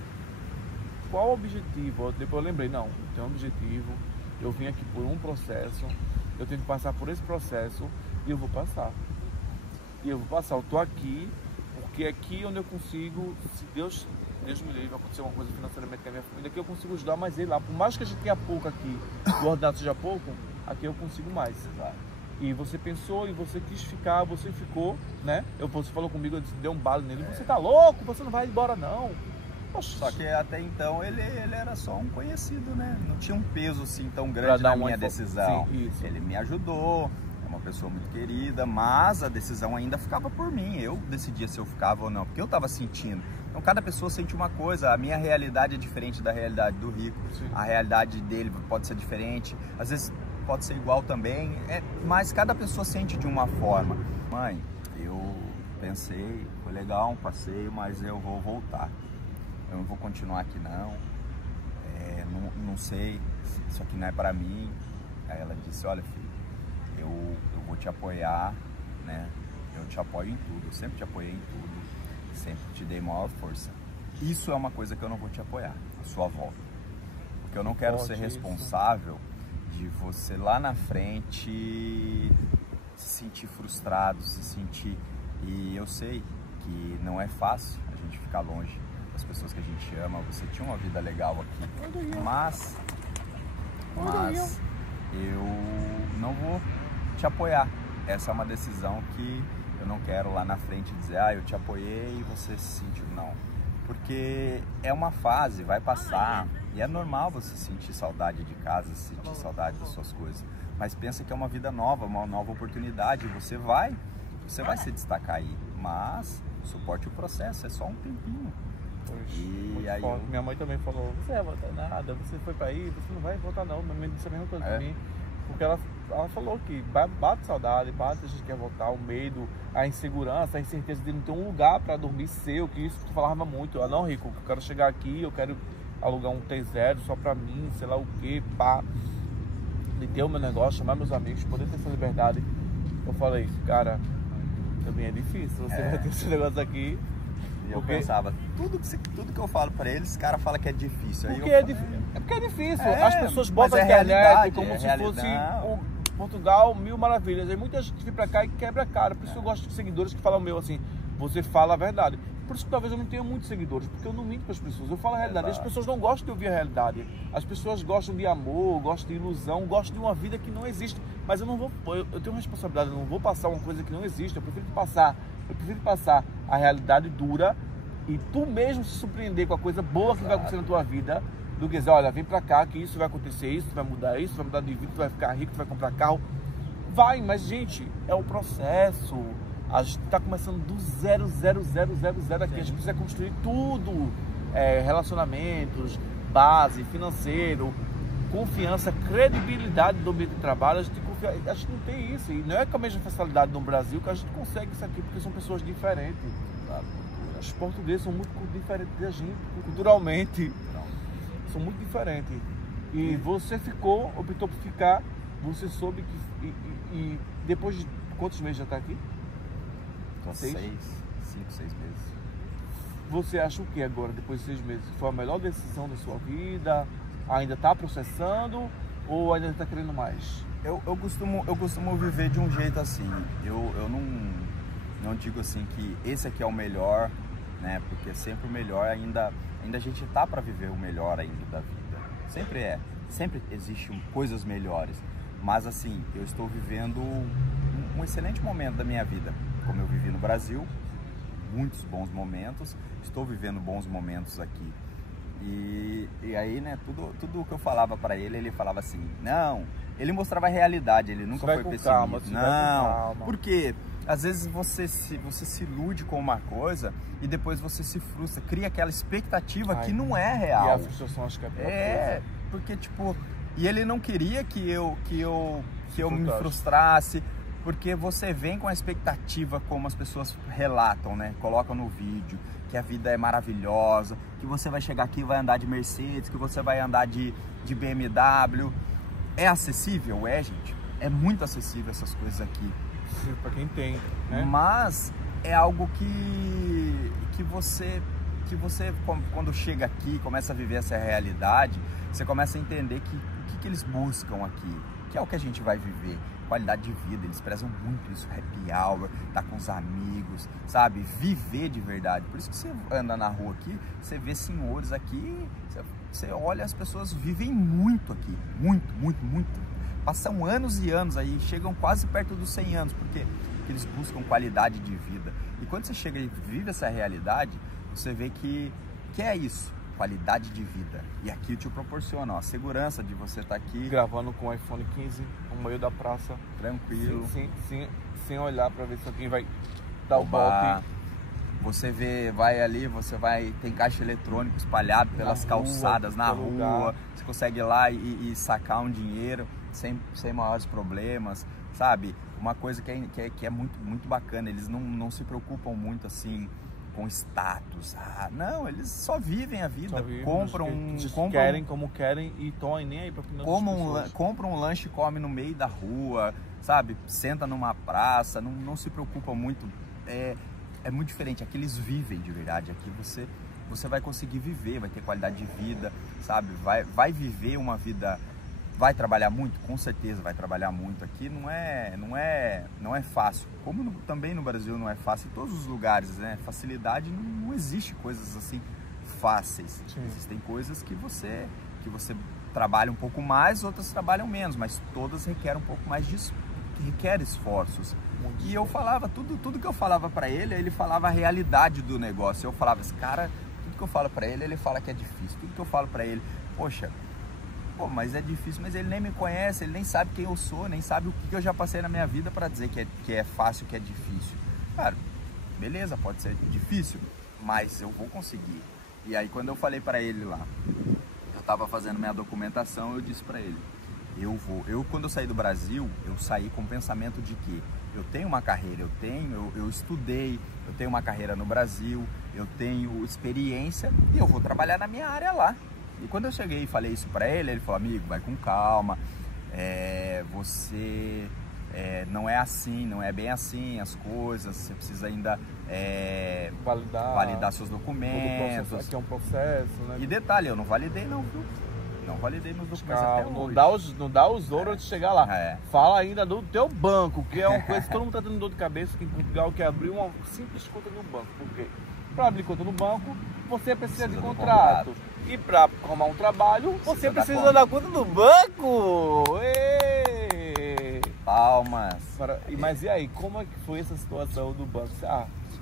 qual o objetivo? Depois eu lembrei, não, eu tenho um objetivo, eu vim aqui por um processo, eu tenho que passar por esse processo e eu vou passar. Eu tô aqui, porque é aqui onde eu consigo, se Deus me livre, acontecer uma coisa financeiramente com a minha família, aqui eu consigo ajudar mais ele lá. Por mais que a gente tenha pouco aqui, o ordenado seja pouco, aqui eu consigo mais. E você pensou, e você quis ficar, você ficou, né? Você falou comigo, eu disse, deu um balo nele, você tá louco, você não vai embora não. Poxa. Só que até então ele era só um conhecido, né? Não tinha um peso assim tão grande na minha decisão. Sim, ele me ajudou, é uma pessoa muito querida, mas a decisão ainda ficava por mim. Eu decidia se eu ficava ou não, porque eu tava sentindo. Então cada pessoa sente uma coisa, a minha realidade é diferente da realidade do Rico, sim. A realidade dele pode ser diferente, às vezes pode ser igual também, mas cada pessoa sente de uma forma. Mãe, eu pensei, foi legal um passeio, mas eu vou voltar. Eu não vou continuar aqui não, não sei, isso aqui não é pra mim. Aí ela disse, olha filho, eu vou te apoiar, né? Eu te apoio em tudo, eu sempre te apoiei em tudo, sempre te dei maior força. Isso é uma coisa que eu não vou te apoiar, a sua volta. Porque eu não quero ser responsável de você lá na frente se sentir frustrado, se sentir... E eu sei que não é fácil a gente ficar longe das pessoas que a gente ama. Você tinha uma vida legal aqui, mas eu não vou te apoiar. Essa é uma decisão que eu não quero lá na frente dizer, eu te apoiei e você se sentiu. Não, porque é uma fase, vai passar, e é normal você sentir saudade de casa, sentir saudade das suas coisas, mas pensa que é uma vida nova, uma nova oportunidade. Você vai se destacar aí, mas suporte o processo, é só um tempinho. E aí minha mãe também falou, você não vai voltar nada, você foi pra aí, você não vai voltar não. Minha mãe disse a mesma coisa pra mim, porque ela falou que bate saudade, bate, a gente quer voltar, o medo, a insegurança, a incerteza de não ter um lugar pra dormir seu, que isso tu falava muito. Eu, não, Rico, eu quero chegar aqui, eu quero alugar um T0 só pra mim, sei lá o que, pá, de ter o meu negócio, chamar meus amigos, poder ter essa liberdade. Eu falei, cara, também é difícil, você vai ter esse negócio aqui. E eu pensava, tudo que eu falo pra eles, os caras falam que é difícil. Aí porque é difícil. As pessoas botam a internet como se fosse Portugal, 1000 maravilhas. Aí muita gente vem pra cá e quebra a cara. Por isso que eu gosto de seguidores que falam meu assim, você fala a verdade. Por isso que talvez eu não tenha muitos seguidores, porque eu não minto para as pessoas, eu falo a realidade. As pessoas não gostam de ouvir a realidade. As pessoas gostam de amor, gostam de ilusão, gostam de uma vida que não existe. Mas eu não vou, eu tenho uma responsabilidade, eu não vou passar uma coisa que não existe. Eu prefiro passar a realidade dura e tu mesmo se surpreender com a coisa boa que vai acontecer na tua vida, do que dizer, olha, vem pra cá que isso vai acontecer, isso vai mudar isso, vai mudar de vida, tu vai ficar rico, tu vai comprar carro. Vai, mas gente, é o processo. A gente está começando do 0 aqui. A gente precisa construir tudo, relacionamentos, base, financeiro, confiança, credibilidade do ambiente de trabalho. A gente não tem isso, e não é com a mesma facilidade no Brasil que a gente consegue isso aqui, porque são pessoas diferentes. Os portugueses são muito diferentes da gente, culturalmente, são muito diferentes. E você optou por ficar, você soube que, e depois de quantos meses já está aqui? 5, 6 meses. Você acha o que agora, depois de 6 meses? Foi a melhor decisão da sua vida? Ainda está processando ou ainda está querendo mais? Eu costumo viver de um jeito assim. Eu não digo assim que esse aqui é o melhor, né? Porque sempre o melhor ainda a gente tá para viver o melhor ainda da vida. sempre é. Sempre existem coisas melhores. Mas assim, eu estou vivendo um excelente momento da minha vida. Como eu vivi no Brasil, muitos bons momentos, estou vivendo bons momentos aqui. E aí, né, tudo que eu falava para ele, ele falava assim, não, ele mostrava a realidade, ele nunca foi pessimista. Não, porque às vezes você se ilude com uma coisa e depois você se frustra, cria aquela expectativa que não é real. E a frustração acho que é porque tipo, e ele não queria que eu me frustrasse, porque você vem com a expectativa, como as pessoas relatam, né? Colocam no vídeo que a vida é maravilhosa, que você vai chegar aqui e vai andar de Mercedes, que você vai andar de BMW. É acessível? É, gente. É muito acessível essas coisas aqui. Sim, pra quem tem, né? Mas é algo que você, quando chega aqui, começa a viver essa realidade, você começa a entender o que eles buscam aqui, que é o que a gente vai viver. Qualidade de vida, eles prezam muito isso, happy hour, tá com os amigos, sabe? Viver de verdade. Por isso que você anda na rua aqui, você vê senhores aqui, você olha, as pessoas vivem muito aqui, muito. Passam anos e anos aí, chegam quase perto dos 100 anos, porque eles buscam qualidade de vida. E quando você chega e vive essa realidade, você vê que é isso. Qualidade de vida. E aqui te proporciona, ó, a segurança de você estar aqui gravando com o iPhone 15 no meio da praça, tranquilo, sem olhar para ver se alguém vai dar o golpe. Você vai ali, tem caixa eletrônico espalhado pelas calçadas, na rua, você consegue ir lá e sacar um dinheiro sem maiores problemas, sabe? Uma coisa que é muito bacana, eles não se preocupam muito assim com status. Não, eles só vivem a vida, querem como querem e estão nem aí pra compram um lanche e come no meio da rua, sabe? Senta numa praça, não se preocupa muito. É muito diferente, aqui eles vivem de verdade, aqui você vai conseguir viver, vai ter qualidade de vida, sabe? Vai viver uma vida. Vai trabalhar muito? Com certeza vai trabalhar muito. Aqui não é fácil. Como também no Brasil não é fácil, em todos os lugares, né? Facilidade, não existe coisas assim fáceis. Sim. Existem coisas que você trabalha um pouco mais, outras trabalham menos, mas todas requerem um pouco mais disso, que requer esforços. E eu falava, tudo que eu falava para ele falava a realidade do negócio. Eu falava, esse cara, tudo que eu falo para ele fala que é difícil. Tudo que eu falo para ele, poxa, mas é difícil, mas ele nem me conhece, ele nem sabe quem eu sou, nem sabe o que eu já passei na minha vida para dizer que é fácil, que é difícil. Cara, beleza, pode ser difícil, mas eu vou conseguir. E aí quando eu falei para ele lá, eu tava fazendo minha documentação, eu disse para ele, quando eu saí do Brasil, eu saí com o pensamento de que eu tenho uma carreira, eu estudei, eu tenho uma carreira no Brasil, eu tenho experiência e eu vou trabalhar na minha área lá. E quando eu cheguei e falei isso pra ele falou, amigo, vai com calma, você não é assim, não é bem assim as coisas, você precisa ainda validar seus documentos. Aqui é um processo, né? E detalhe, eu não validei não, viu? Não validei meus documentos até hoje. Não dá os ouros de chegar lá. Fala ainda do teu banco, que é uma coisa que todo mundo tá tendo dor de cabeça aqui em Portugal, que é abrir uma simples conta no banco. Por quê? Para abrir conta no banco, você precisa de contrato. E para arrumar um trabalho, você precisa da conta do banco. Palmas. Mas e aí, como é que foi essa situação do banco?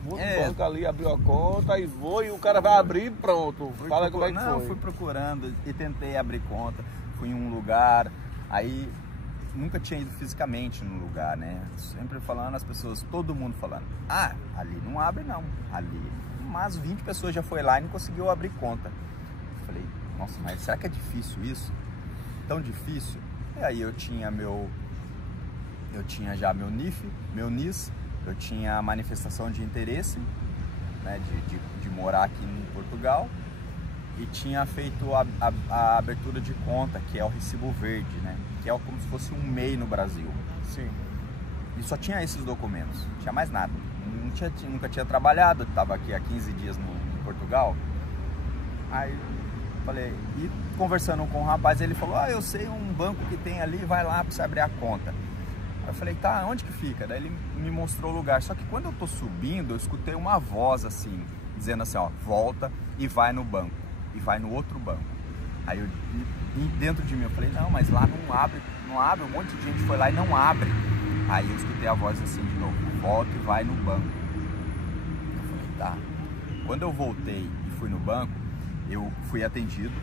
Vou no banco ali, abriu a conta e o cara vai abrir e pronto. Fala como é que foi. Não, fui procurando e tentei abrir conta. Fui em um lugar, aí nunca tinha ido fisicamente no lugar, né? Sempre falando, as pessoas, todo mundo falando, ali não abre não, ali. Mas 20 pessoas já foi lá e não conseguiu abrir conta. Eu falei, nossa, mas será que é difícil isso? Tão difícil? E aí eu tinha já meu NIF, meu NIS, eu tinha a manifestação de interesse, né, de morar aqui em Portugal, e tinha feito a abertura de conta, que é o recibo verde, né, que é como se fosse um MEI no Brasil. Sim. E só tinha esses documentos, não tinha mais nada. Nunca tinha trabalhado, estava aqui há 15 dias em Portugal. Aí falei, e conversando com o rapaz, ele falou, eu sei um banco que tem ali, vai lá para você abrir a conta. Eu falei, tá, onde que fica? Daí ele me mostrou o lugar, só que quando eu tô subindo, eu escutei uma voz assim, dizendo assim, volta e vai no banco, e vai no outro banco. Aí eu, e dentro de mim eu falei, não, mas lá não abre, um monte de gente foi lá e não abre. Aí eu escutei a voz assim de novo, volta e vai no banco. Eu falei, tá. Quando eu voltei e fui no banco, eu fui atendido.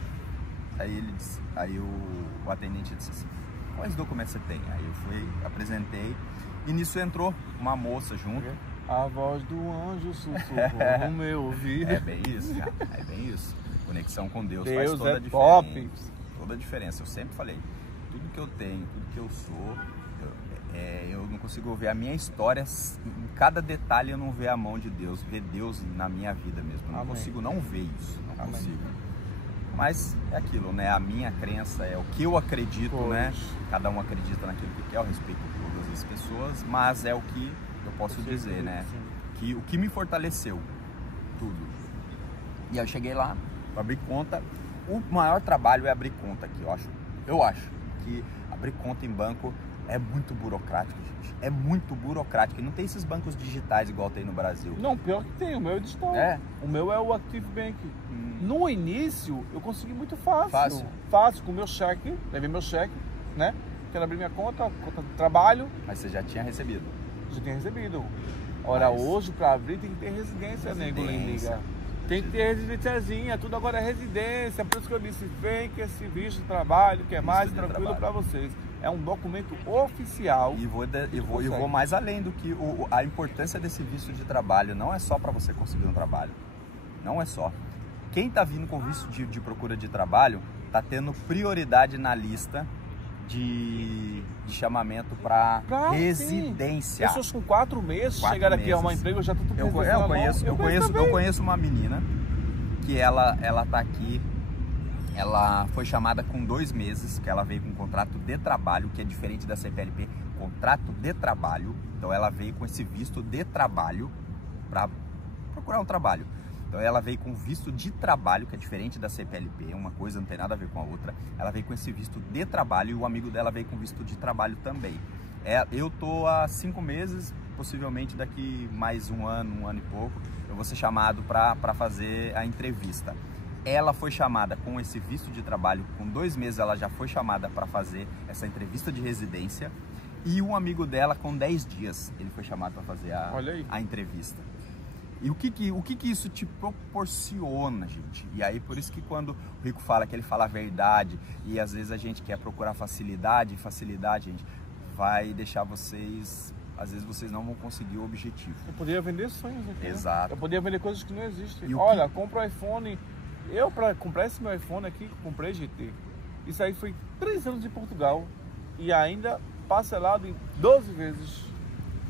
Aí o atendente disse assim, quais documentos você tem? Aí eu fui, apresentei, e nisso entrou uma moça junto. A voz do anjo sussurrou no meu ouvido. É bem isso, cara, é bem isso. Conexão com Deus Deus faz toda a diferença. Top. Toda a diferença. Eu sempre falei, tudo que eu tenho, tudo que eu sou, eu não consigo ver a minha história, em cada detalhe eu não ver a mão de Deus, ver Deus na minha vida mesmo. Eu não consigo não ver isso, não consigo. Mas é aquilo, né? A minha crença é o que eu acredito, né? Cada um acredita naquilo que quer, eu respeito todas as pessoas, mas é o que eu posso dizer, né? Que o que me fortaleceu, tudo. E aí eu cheguei lá, para abrir conta. O maior trabalho é abrir conta aqui, eu acho que abrir conta em banco é muito burocrático, gente. É muito burocrático. E não tem esses bancos digitais igual tem no Brasil. Não, pior que tem. O meu é digital. É? O meu é o Active Bank. No início, eu consegui muito fácil. Fácil? Fácil, com o meu cheque. Levei meu cheque, né? Quero abrir minha conta de trabalho. Mas você já tinha recebido? Já tinha recebido. Ora, hoje, para abrir, tem que ter residência, nego, liga. Tem que ter residênciazinha, tudo agora é residência. Por isso que eu disse, vem que esse visto de trabalho, que é mais tranquilo para vocês. É um documento oficial. E vou mais além do que a importância desse visto de trabalho. Não é só para você conseguir um trabalho. Não é só. Quem está vindo com visto de procura de trabalho está tendo prioridade na lista de chamamento para residência. Sim. Pessoas com 4 meses chegaram aqui a arrumar emprego, já tudo eu conheço uma menina que ela tá aqui. Ela foi chamada com 2 meses, que ela veio com um contrato de trabalho, que é diferente da CPLP, contrato de trabalho. Então ela veio com esse visto de trabalho para procurar um trabalho. Então ela veio com visto de trabalho, que é diferente da CPLP, uma coisa não tem nada a ver com a outra. Ela veio com esse visto de trabalho e o amigo dela veio com visto de trabalho também. Eu tô há 5 meses, possivelmente daqui mais um ano e pouco, eu vou ser chamado para fazer a entrevista. Ela foi chamada com esse visto de trabalho, com 2 meses ela já foi chamada para fazer essa entrevista de residência. E um amigo dela, com 10 dias, ele foi chamado para fazer a entrevista. E o que isso te proporciona, gente? E aí, por isso que quando o Rico fala que ele fala a verdade, e às vezes a gente quer procurar facilidade, gente, vai deixar vocês... Às vezes vocês não vão conseguir o objetivo. Eu poderia vender sonhos aqui. Exato. Né? Eu poderia vender coisas que não existem. Olha, compra o iPhone... Eu, para comprar esse meu iPhone aqui, comprei GT. Isso aí foi 3 anos em Portugal. E ainda parcelado em 12 vezes.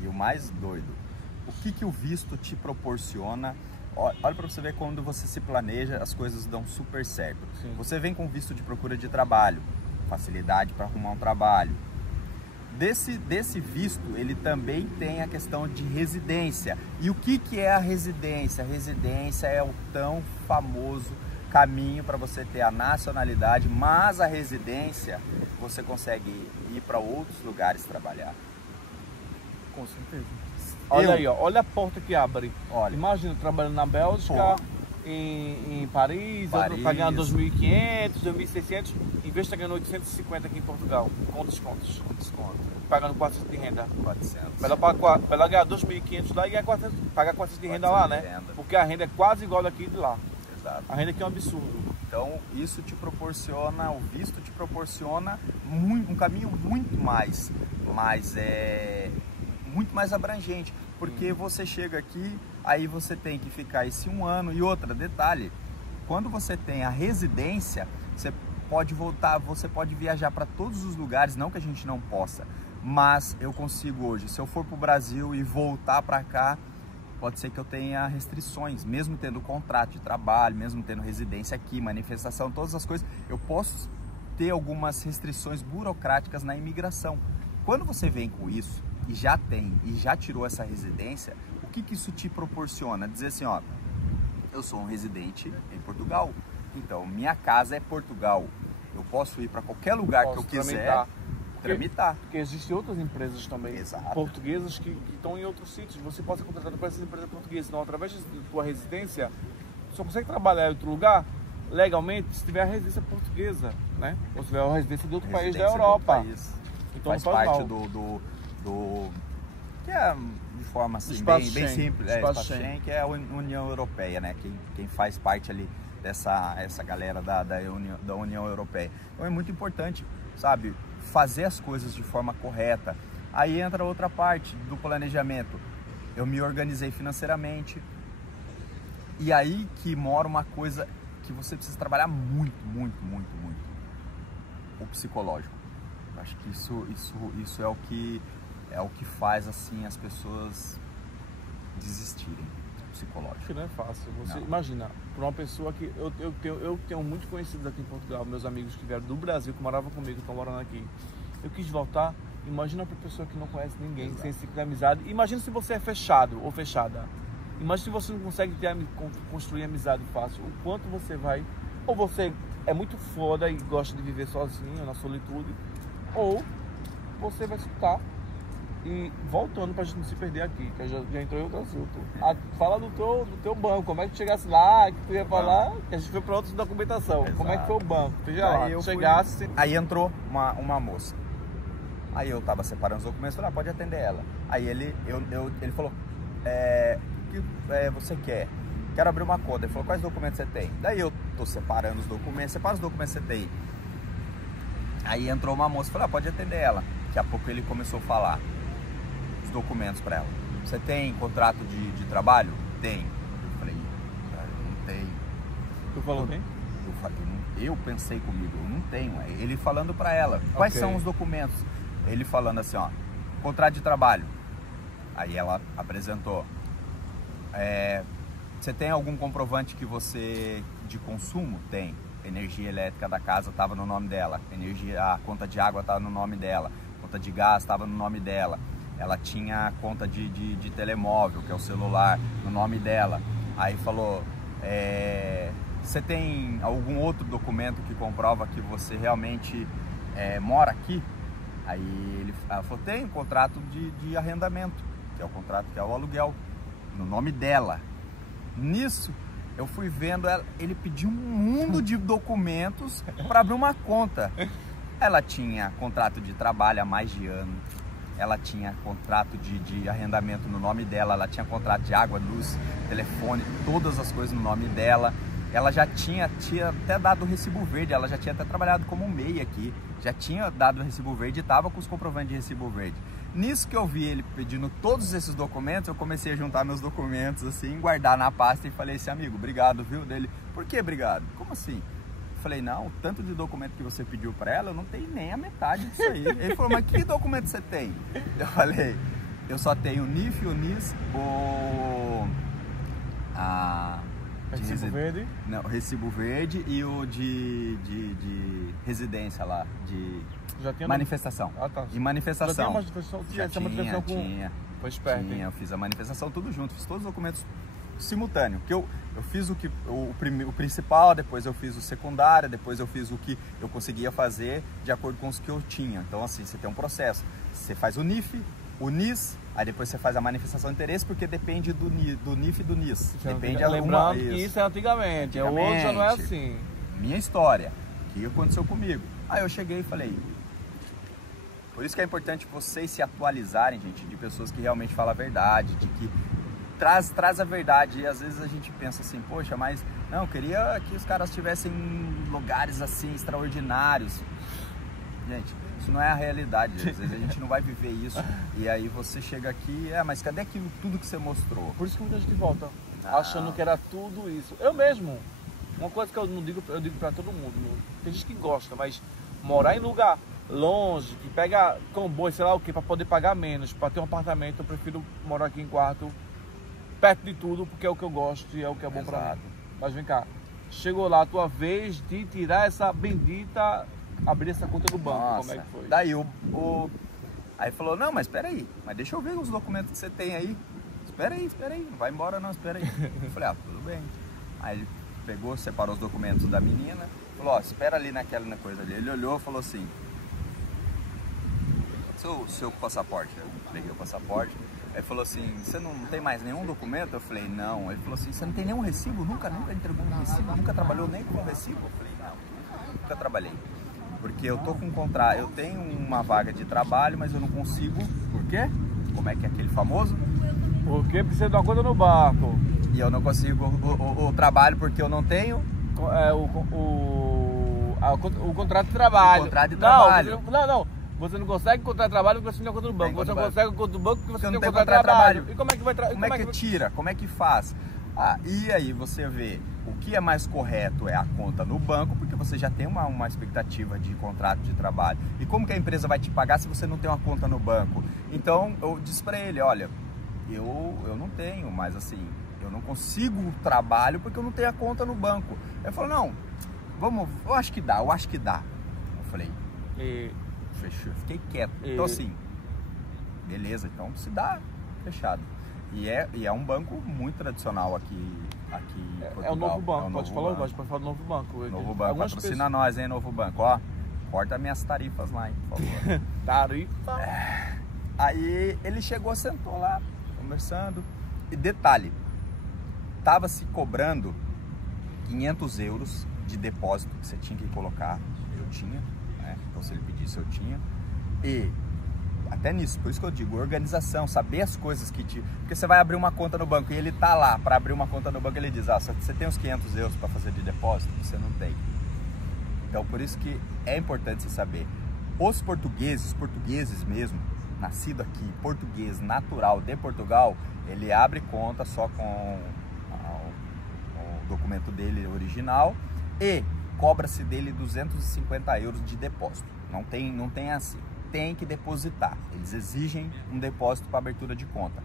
E o mais doido, o que o visto te proporciona? Olha para você ver, quando você se planeja, as coisas dão super certo. Sim. Você vem com visto de procura de trabalho, facilidade para arrumar um trabalho. Desse visto, ele também tem a questão de residência. E o que é a residência? A residência é o tão famoso caminho para você ter a nacionalidade, mas a residência você consegue ir para outros lugares trabalhar. Com certeza. Olha aí, ó, olha a porta que abre. Olha. Imagina, trabalhando na Bélgica, em Paris, tá ganhando 2.500, 2.600, em vez de estar ganhando 850 aqui em Portugal, com descontos. Pagando 400 de renda. 400. Ela ganhar 2.500 lá e ganhar 400, pagar 400 de renda lá, né? Porque a renda é quase igual daqui e de lá. Exato. A renda aqui é um absurdo. Então, isso te proporciona, o visto te proporciona um caminho muito mais abrangente. Porque você chega aqui, aí você tem que ficar esse 1 ano. E outra, detalhe, quando você tem a residência, você pode voltar, você pode viajar para todos os lugares, não que a gente não possa, mas eu consigo hoje, se eu for para o Brasil e voltar para cá, pode ser que eu tenha restrições, mesmo tendo contrato de trabalho, mesmo tendo residência aqui, manifestação, todas as coisas, eu posso ter algumas restrições burocráticas na imigração. Quando você vem com isso, e já tirou essa residência, o que isso te proporciona? Dizer assim, ó, eu sou um residente em Portugal, então minha casa é Portugal, eu posso ir para qualquer lugar que eu quiser tramitar. Porque existem outras empresas também, exato, portuguesas que estão em outros sítios, você pode ser contratado por essas empresas portuguesas, então através da tua residência, você consegue trabalhar em outro lugar, legalmente se tiver a residência portuguesa, né? Ou se tiver a residência de outro país da Residência Europa. do país. Então Faz não faz parte mal. do que é de forma assim, Espaço bem Schengen. simples, Espaço Espaço Schengen. Schengen, que é a União Europeia, né? Quem faz parte ali essa galera da União Europeia. Então é muito importante, sabe, fazer as coisas de forma correta. Aí entra outra parte do planejamento. Eu me organizei financeiramente. E aí que mora uma coisa que você precisa trabalhar muito. O psicológico. Eu acho que isso é o que faz assim as pessoas desistirem. Psicológico. Que não é fácil. Você Não. imagina, para uma pessoa que eu tenho muito conhecidos aqui em Portugal, meus amigos que vieram do Brasil, que moravam comigo, que estão morando aqui. Eu quis voltar. Imagina para pessoa que não conhece ninguém, Exato. sem ciclo de amizade. Imagina se você é fechado ou fechada. Imagina se você não consegue construir amizade fácil. O quanto você vai... Ou você é muito foda e gosta de viver sozinho, na solitude. Ou você vai escutar. E voltando pra gente não se perder aqui, que já entrou em outro assunto. Fala do teu banco, como é que tu chegasse lá, que tu ia falar, que a gente foi pra outra documentação. Exato. Como é que foi o banco? Veja lá, Aí eu chegasse... Aí entrou uma moça. Aí eu tava separando os documentos, falei, pode atender ela. Aí ele falou, você quer? Quero abrir uma conta. Ele falou, quais documentos você tem? Daí eu tô separando os documentos, separa os documentos que você tem. Aí entrou uma moça, falei, pode atender ela. Daqui a pouco ele começou a falar os documentos para ela. Você tem contrato de trabalho? Tem. Eu falei, cara, eu não tenho. Tu falou bem? Eu falei, eu pensei comigo, eu não tenho. Ele falando para ela, quais Ok. são os documentos? Ele falando assim, ó, contrato de trabalho. Aí ela apresentou. Você tem algum comprovante que você de consumo? Tem. Energia elétrica da casa estava no nome dela. A conta de água estava no nome dela. Conta de gás estava no nome dela. Ela tinha conta de telemóvel, que é o celular, no nome dela. Aí falou, você tem algum outro documento que comprova que você realmente mora aqui? Aí ela falou, tem um contrato de arrendamento, que é o contrato, que é o aluguel, no nome dela. Nisso, eu fui vendo ele pediu um mundo de documentos para abrir uma conta. Ela tinha contrato de trabalho há mais de ano, ela tinha contrato de arrendamento no nome dela, ela tinha contrato de água, luz, telefone, todas as coisas no nome dela. Ela já tinha até dado o recibo verde, ela já tinha até trabalhado como MEI aqui, já tinha dado o recibo verde e estava com os comprovantes de recibo verde. Nisso que eu vi ele pedindo todos esses documentos, eu comecei a juntar meus documentos assim, guardar na pasta e falei assim, amigo, obrigado, viu? Dele, por que obrigado? Como assim? Eu falei, não, o tanto de documento que você pediu para ela, eu não tenho nem a metade disso aí. Ele falou, mas que documento você tem? Eu falei, eu só tenho o NIF, o NIS, Recibo verde? Não, recibo verde e o de residência lá, Já tinha manifestação. Ah, tá. E manifestação. Já tinha manifestação? Essa manifestação com... Tinha. Foi esperto, Tinha, hein? eu fiz a manifestação tudo junto, fiz todos os documentos simultâneo. Que eu fiz o principal, depois eu fiz o secundário, depois eu fiz o que eu conseguia fazer de acordo com os que eu tinha. Então assim, você tem um processo. Você faz o NIF, o NIS, aí depois você faz a manifestação de interesse, porque depende do NIF e do NIS. Depende Lembrando que isso é antigamente, o outro já não é assim. Minha história, o que aconteceu comigo. Aí eu cheguei e falei... Por isso que é importante vocês se atualizarem, gente, de pessoas que realmente falam a verdade, de que traz a verdade. E às vezes a gente pensa assim, poxa, mas não, eu queria que os caras estivessem em lugares assim extraordinários. Gente, isso não é a realidade. Às vezes a gente não vai viver isso. E aí você chega aqui, mas cadê aquilo tudo que você mostrou? Por isso que muita gente volta, achando que era tudo isso. Eu mesmo, uma coisa que eu não digo, eu digo pra todo mundo, tem gente que gosta, mas morar em lugar longe, que pega comboio, sei lá o que, para poder pagar menos, para ter um apartamento, eu prefiro morar aqui em quarto, perto de tudo, porque é o que eu gosto e é o que é bom para mim. Mas vem cá, chegou lá a tua vez de tirar essa bendita, abrir essa conta do banco. Nossa, como é que foi? Daí aí falou, não, mas espera aí, mas deixa eu ver os documentos que você tem aí. Espera aí, não vai embora não, espera aí. Eu falei, tudo bem. Aí ele pegou, separou os documentos da menina, falou, espera ali na coisa ali. Ele olhou e falou assim, seu passaporte. Eu peguei o passaporte. Ele falou assim, você não tem mais nenhum documento? Eu falei, não. Ele falou assim, você não tem nenhum recibo? Nunca entregou um recibo? Nunca trabalhou nem com recibo? Eu falei, não, nunca trabalhei. Porque eu tô com um contrato, eu tenho uma vaga de trabalho, mas eu não consigo. Por quê? Como é que é aquele famoso? Porque precisa de uma conta no banco. E eu não consigo o trabalho porque eu não tenho... O contrato de trabalho. O contrato de trabalho. Não. Você não consegue encontrar trabalho porque você não tem conta no banco. Você não consegue conta do banco porque você não tem contrato contrato de trabalho. trabalho. E como é que vai Como é que tira? Como é que faz? E aí você vê, o que é mais correto é a conta no banco, porque você já tem uma expectativa de contrato de trabalho. E como que a empresa vai te pagar se você não tem uma conta no banco? Então eu disse para ele, olha, eu não tenho, mas assim, eu não consigo trabalho porque eu não tenho a conta no banco. Ele falou, não, eu acho que dá. Eu falei, fechou, fiquei quieto. Então assim, beleza, então se dá, fechado. E é um banco muito tradicional aqui em Portugal. É o Novo Banco, pode falar do Novo Banco. Novo Banco, patrocina nós, hein, Novo Banco, ó. Corta minhas tarifas lá, hein, por favor. Tarifa? Aí ele chegou, sentou lá, conversando. E detalhe, tava se cobrando 500 euros de depósito que você tinha que colocar. Eu tinha, né? Então se ele pedisse, eu tinha. E até nisso, por isso que eu digo, organização, saber as coisas que te... Porque você vai abrir uma conta no banco e ele tá lá para abrir uma conta no banco, ele diz, você tem uns 500 euros para fazer de depósito? Você não tem. Então por isso que é importante você saber. Os portugueses mesmo, nascido aqui, português natural de Portugal, ele abre conta só com o documento dele original e cobra-se dele 250 euros de depósito. Não tem assim. Tem que depositar. Eles exigem um depósito para abertura de conta.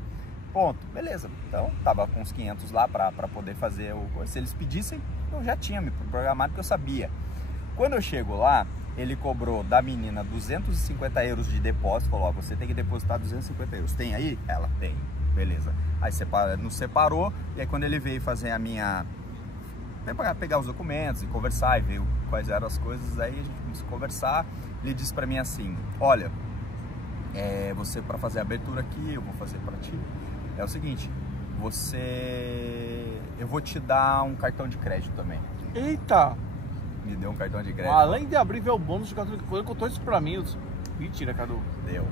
Ponto. Beleza. Então, tava com uns 500 lá para poder fazer o... Se eles pedissem, eu já tinha me programado porque eu sabia. Quando eu chego lá, ele cobrou da menina 250 euros de depósito. Falou, você tem que depositar 250 euros. Tem aí? Ela tem. Beleza. Aí nos separou. E aí quando ele veio fazer a minha... pegar os documentos e conversar e ver quais eram as coisas, aí a gente começou a conversar. Ele disse para mim assim, olha, você para fazer a abertura aqui, eu vou fazer para ti. É o seguinte, eu vou te dar um cartão de crédito também. Eita! Me deu um cartão de crédito. Além de abrir ver o bônus do cartão de crédito, ele contou isso pra mim. Mentira, Cadu. Deu.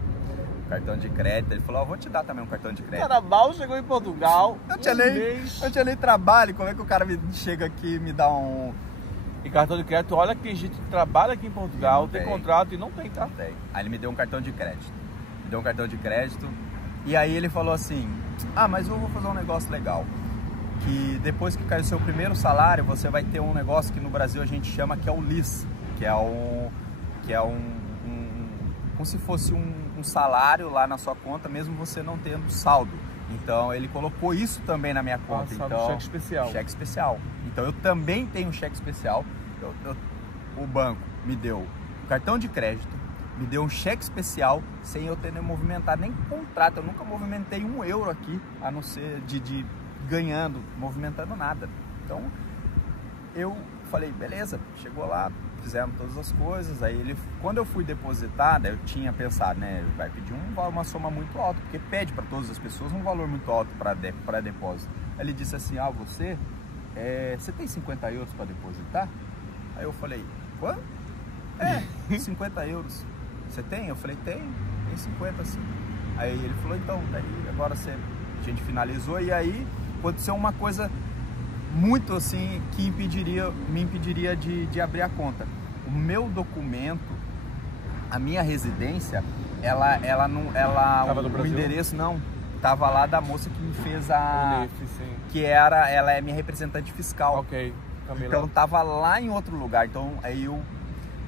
Cartão de crédito, ele falou, vou te dar também um cartão de crédito. Carnaval chegou em Portugal. Eu tinha nem trabalho, como é que o cara chega aqui e me dá um... E cartão de crédito, olha que tem gente que trabalha aqui em Portugal, tem contrato e não tem, tá? Não tem. Aí ele me deu um cartão de crédito. E aí ele falou assim, mas eu vou fazer um negócio legal. Que depois que cair o seu primeiro salário, você vai ter um negócio que no Brasil a gente chama que é o LIS. Que é como se fosse um salário lá na sua conta, mesmo você não tendo saldo. Então ele colocou isso também na minha conta. Então, cheque especial. Cheque especial. Então eu também tenho um cheque especial. O banco me deu um cartão de crédito, me deu um cheque especial sem eu ter nem movimentado nem contrato. Eu nunca movimentei €1 aqui, a não ser de ganhando, movimentando nada. Então eu falei, beleza, chegou lá, fizemos todas as coisas. Aí quando eu fui depositar, eu tinha pensado, né, vai pedir uma soma muito alta, porque pede para todas as pessoas um valor muito alto para depósito. Aí ele disse assim, você tem 50 euros para depositar? Aí eu falei, quanto? 50 euros. Você tem? Eu falei, tem 50 sim. Aí ele falou, então, daí agora a gente finalizou e aí aconteceu uma coisa muito assim que me impediria de abrir a conta. O meu documento, a minha residência, o endereço não tava lá da moça que me fez ela é minha representante fiscal. Ok. Camila. Então tava lá em outro lugar. Então aí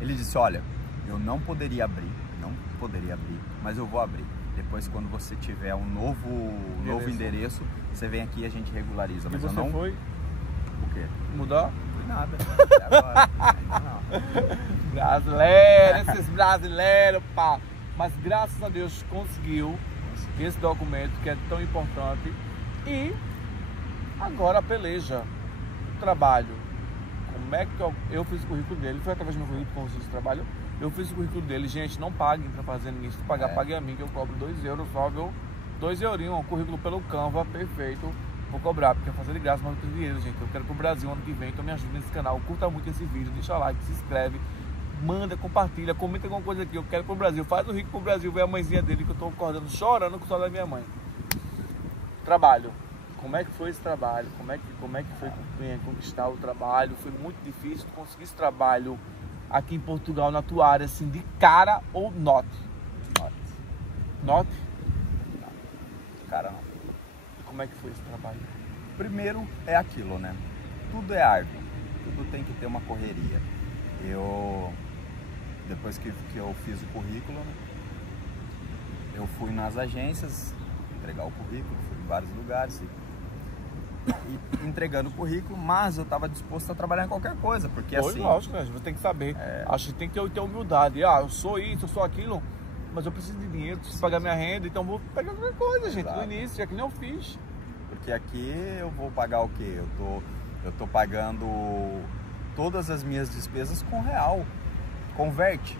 ele disse, olha, eu não poderia abrir, mas eu vou abrir. Depois, quando você tiver um novo endereço, você vem aqui e a gente regulariza. Mas e você foi? O quê? Mudar? Nada. Até agora. Ainda não. Brasileiro, esses brasileiros, pá. Mas graças a Deus conseguiu esse documento que é tão importante. E agora a peleja, o trabalho. Como é que eu fiz o currículo dele? Foi através do meu currículo com o trabalho. Eu fiz o currículo dele, gente, não paguem pra fazer ninguém. Se pagar, pague a mim, que eu cobro €2 só, viu? 2 eurinhos, um currículo pelo Canva, perfeito. Vou cobrar, porque é fazer de graça, mas não tenho dinheiro, gente. Eu quero pro Brasil ano que vem, então me ajuda nesse canal. Curta muito esse vídeo, deixa like, se inscreve, manda, compartilha, comenta alguma coisa aqui. Eu quero pro Brasil, faz o rico pro Brasil, ver a mãezinha dele que eu tô acordando, chorando com o salário da minha mãe. Trabalho. Como é que foi esse trabalho? Como é que foi conquistar o trabalho? Foi muito difícil conseguir esse trabalho aqui em Portugal, na tua área, assim, de cara ou not? Not? Cara, não. E como é que foi esse trabalho? Primeiro é aquilo, né? Tudo é árduo, tudo tem que ter uma correria. Depois que eu fiz o currículo, eu fui nas agências entregar o currículo, fui em vários lugares e entregando o currículo, mas eu estava disposto a trabalhar em qualquer coisa, porque Pois, assim... lógico, né? Você tem que saber. Acho que tem que ter humildade. Eu sou isso, eu sou aquilo, mas eu preciso de dinheiro, preciso pagar minha renda, então vou pegar qualquer coisa, gente, no início, já que nem eu fiz. Porque aqui eu vou pagar o quê? Eu tô pagando todas as minhas despesas com real. Converte.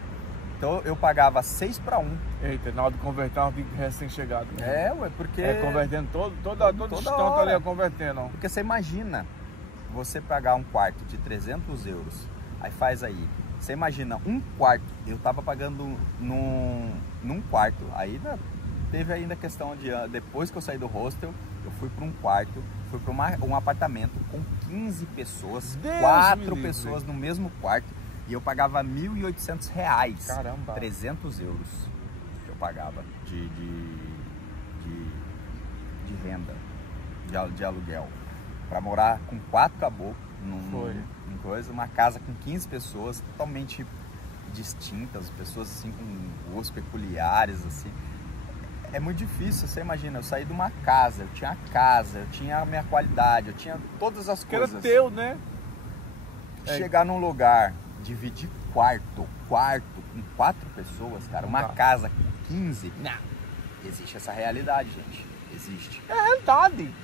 Então eu pagava 6 para 1. Eita, na hora de converter uma de recém-chegado. Porque... convertendo todo instante ali, convertendo. Porque você imagina você pagar um quarto de 300 euros, aí faz aí. Você imagina um quarto, eu tava pagando num quarto, aí teve ainda a questão de, depois que eu saí do hostel, eu fui para um quarto, fui para um apartamento com 15 pessoas, 4 pessoas no mesmo quarto, e eu pagava R$1.800. Caramba! 300 euros eu pagava de renda, de aluguel, para morar com 4 caboclos uma casa com 15 pessoas totalmente distintas, pessoas assim com gostos peculiares, assim. É muito difícil, você imagina, eu saí de uma casa, eu tinha a minha qualidade, eu tinha todas as coisas. Que era teu, né? Chegar num lugar, dividir quarto com 4 pessoas, cara, uma casa com 15, não. Existe essa realidade, gente, existe. É a realidade.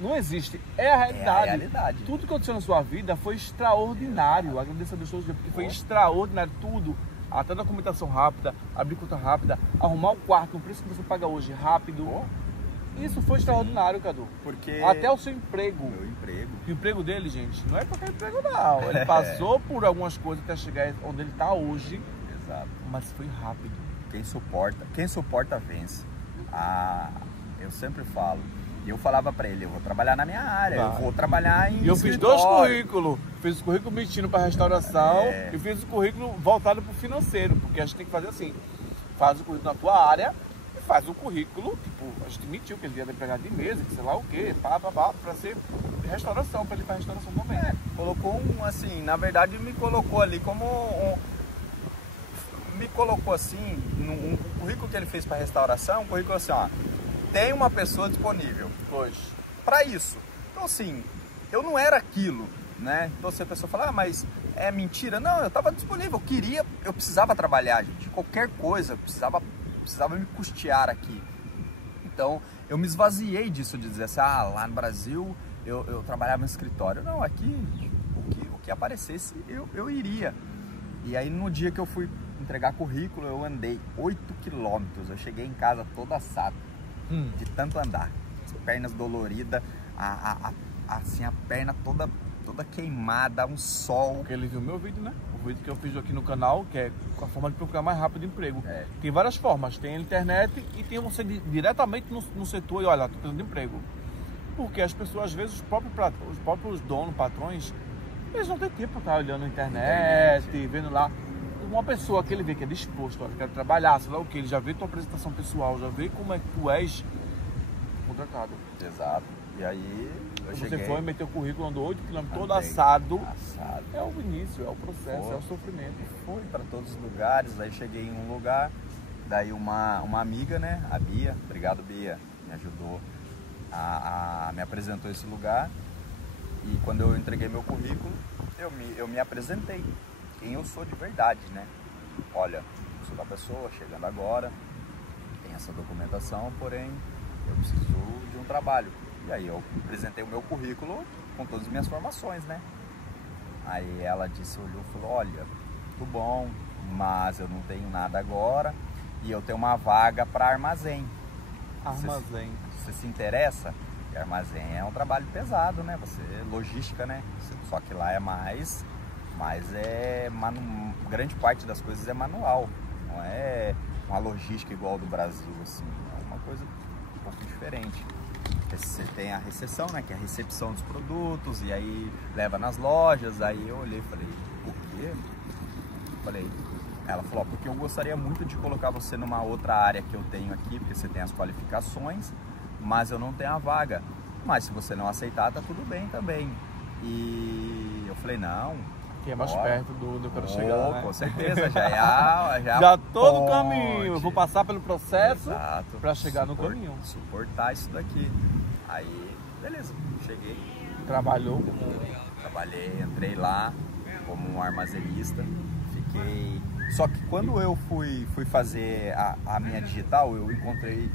Não existe, é a realidade. É a realidade. Tudo que aconteceu na sua vida foi extraordinário. Agradeço a Deus todos os dias, porque foi extraordinário tudo. Até documentação rápida, abrir conta rápida, arrumar o quarto no preço que você paga hoje rápido. Isso foi extraordinário, Cadu. Porque... Até o seu emprego. Meu emprego. O emprego dele, gente, não é qualquer emprego não. Ele passou por algumas coisas até chegar onde ele está hoje. Exato. Mas foi rápido. Quem suporta vence. Eu sempre falo. E eu falava pra ele, eu vou trabalhar na minha área, eu vou trabalhar em eu fiz 2 currículos. Fiz o currículo mentindo para restauração e fiz o currículo voltado para o financeiro, porque a gente tem que fazer assim, faz o currículo na tua área e faz o currículo, tipo, a gente mentiu que ele ia empregado de mesa, que sei lá o quê, para ser restauração, para ele ir para restauração também. Colocou assim, na verdade me colocou ali como me colocou assim, um currículo que ele fez para restauração, um currículo assim, ó, tem uma pessoa disponível para isso. Então assim, eu não era aquilo, né? Então se a pessoa fala, mas é mentira. Não, eu estava disponível, eu precisava trabalhar, gente. Qualquer coisa, eu precisava me custear aqui. Então eu me esvaziei disso, de dizer assim, lá no Brasil eu trabalhava no escritório. Não, aqui o que aparecesse eu iria. E aí no dia que eu fui entregar currículo, eu andei 8 quilômetros. Eu cheguei em casa todo assado. De tanto andar, as pernas doloridas, assim, a perna toda queimada, um sol. Porque ele viu meu vídeo, né? O vídeo que eu fiz aqui no canal, que é a forma de procurar mais rápido emprego. Tem várias formas, tem a internet e tem você diretamente no setor e olha, tô precisando de emprego. Porque as pessoas, às vezes, os próprios donos, patrões, eles não têm tempo para estar olhando na internet, vendo lá. Uma pessoa que ele vê que é disposto, olha, quer trabalhar, sei lá o que, ele já vê tua apresentação pessoal, já vê como é que tu és contratado. Exato. E aí eu cheguei... Você foi, meteu o currículo, andou 8 km todo assado. É o início, é o processo, é o sofrimento. Fui para todos os lugares, aí cheguei em um lugar, daí uma amiga, né, a Bia, obrigado Bia, me ajudou, me apresentou esse lugar. E quando eu entreguei meu currículo, eu me apresentei. Quem eu sou de verdade, né? Olha, eu sou da pessoa, chegando agora, tem essa documentação, porém eu preciso de um trabalho. E aí eu apresentei o meu currículo com todas as minhas formações, né? Aí ela disse, olhou e falou, olha, tudo bom, mas eu não tenho nada agora e eu tenho uma vaga para armazém. Armazém. Você se interessa, e armazém é um trabalho pesado, né? Logística, né? Só que lá é mais grande parte das coisas é manual, não é uma logística igual ao do Brasil, assim, é uma coisa um pouco diferente. Você tem a recepção, né? Que é a recepção dos produtos, e aí leva nas lojas. Aí eu olhei e falei, por quê? Ela falou, porque eu gostaria muito de colocar você numa outra área que eu tenho aqui, porque você tem as qualificações, mas eu não tenho a vaga. Mas se você não aceitar, tá tudo bem também. E eu falei, não. Que é mais perto do que eu quero chegar, né? Com certeza, já todo o caminho. Eu vou passar pelo processo para chegar no caminho. Suportar isso daqui. Aí, beleza, cheguei. Trabalhei, entrei lá como um armazenista. Fiquei... Só que quando eu fui fazer a minha digital, eu encontrei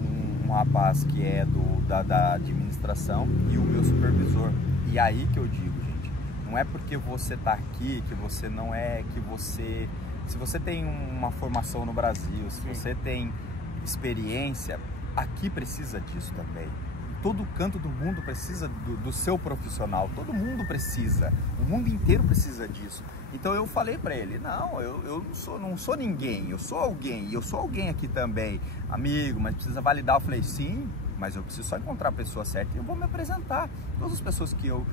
um rapaz que é da administração e o meu supervisor. E aí que eu digo, gente, não é porque você tá aqui que você não é, se você tem uma formação no Brasil, se você tem experiência, aqui precisa disso também. Todo canto do mundo precisa do seu profissional, todo mundo precisa, o mundo inteiro precisa disso. Então eu falei para ele, não, eu não sou ninguém, eu sou alguém, e eu sou alguém aqui também, amigo, mas precisa validar. Eu falei, sim, mas eu preciso só encontrar a pessoa certa e eu vou me apresentar. Todas as pessoas que eu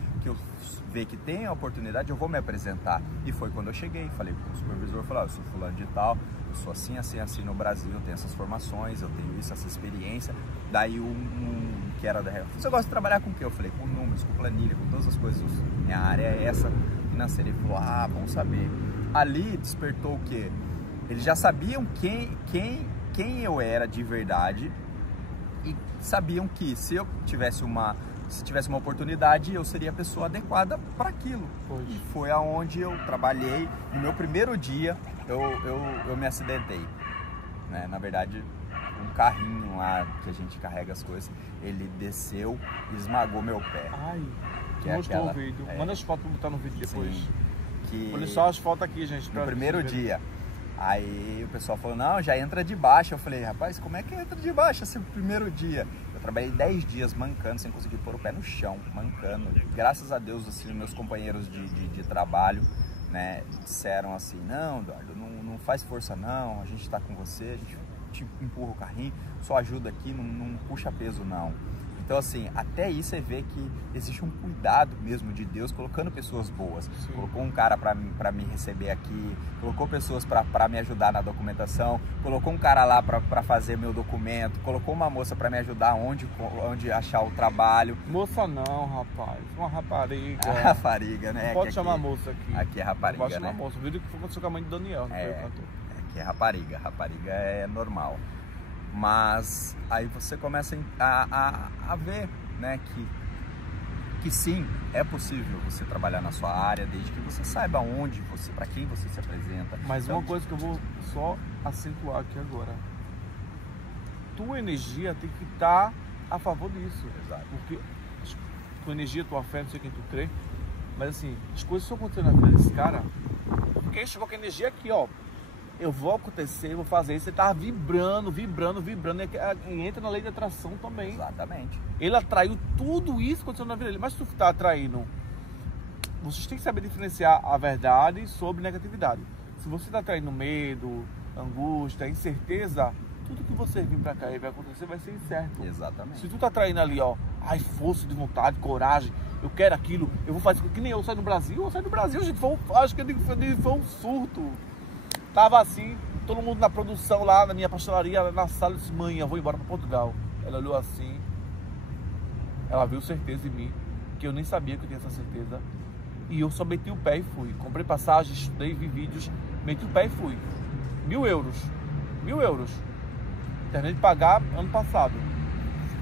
ver que tem a oportunidade, eu vou me apresentar. E foi quando eu cheguei, falei com o supervisor, falei, eu sou fulano de tal, eu sou assim, assim, assim no Brasil, eu tenho essas formações, eu tenho isso, essa experiência. Daí que era da você gosta de trabalhar com o quê? Eu falei, com números, com planilha, com todas as coisas. Minha área é essa, financeira. Ele falou, bom saber. Ali despertou o quê? Eles já sabiam quem eu era de verdade e sabiam que se tivesse uma oportunidade, eu seria a pessoa adequada para aquilo. E foi aonde eu trabalhei. No meu primeiro dia, eu me acidentei, né? Na verdade, um carrinho lá que a gente carrega as coisas, ele desceu e esmagou meu pé. Ai, mostrou o vídeo. Manda as fotos pra botar no vídeo depois. Sim, olha só as fotos aqui, gente. No primeiro dia. Aí o pessoal falou, não, já entra de baixo. Eu falei, rapaz, como é que entra de baixo esse primeiro dia? Eu trabalhei 10 dias mancando, sem conseguir pôr o pé no chão, mancando. Graças a Deus, assim, meus companheiros de trabalho, né, disseram assim, não, Eduardo, não faz força não, a gente tá com você, a gente te empurra o carrinho, só ajuda aqui, não puxa peso não. Então, assim, até isso você vê que existe um cuidado mesmo de Deus colocando pessoas boas. Sim. Colocou um cara para me receber aqui, colocou pessoas para me ajudar na documentação, colocou um cara lá para fazer meu documento, colocou uma moça para me ajudar onde achar o trabalho. Moça não, rapaz, uma rapariga. Rapariga, né? Pode chamar moça aqui. Aqui é rapariga, pode chamar né? moça. O vídeo que foi com a mãe de Daniel, não foi o cantor. Aqui é rapariga, rapariga é normal. Mas aí você começa a ver, né, que sim, é possível você trabalhar na sua área, desde que você saiba onde você, para quem você se apresenta. Mas então, uma coisa que eu vou só acentuar aqui agora, tua energia tem que estar a favor disso. Exato. Porque tua energia, tua fé, não sei quem tu crê, mas assim, as coisas estão acontecendo na vida desse cara, porque ele chegou com a energia aqui, ó. Eu vou acontecer, vou fazer isso. Ele tava vibrando, e entra na lei de atração também. Exatamente. Ele atraiu tudo isso acontecendo na vida dele. Mas se tu tá atraindo, vocês têm que saber diferenciar a verdade sobre negatividade. Se você tá atraindo medo, angústia, incerteza, tudo que você vir pra cá e vai acontecer vai ser incerto. Exatamente. Se tu tá atraindo ali, ó, força de vontade, coragem, eu quero aquilo, eu vou fazer, que nem eu saio do Brasil, gente, acho que foi um surto. Tava assim, todo mundo na produção lá, na minha pastelaria, na sala, disse, mãe, eu vou embora para Portugal. Ela olhou assim, ela viu certeza em mim, que eu nem sabia que eu tinha essa certeza. E eu só meti o pé e fui. Comprei passagem, estudei, vi vídeos, meti o pé e fui. 1.000 euros. 1.000 euros. Terminei de pagar ano passado.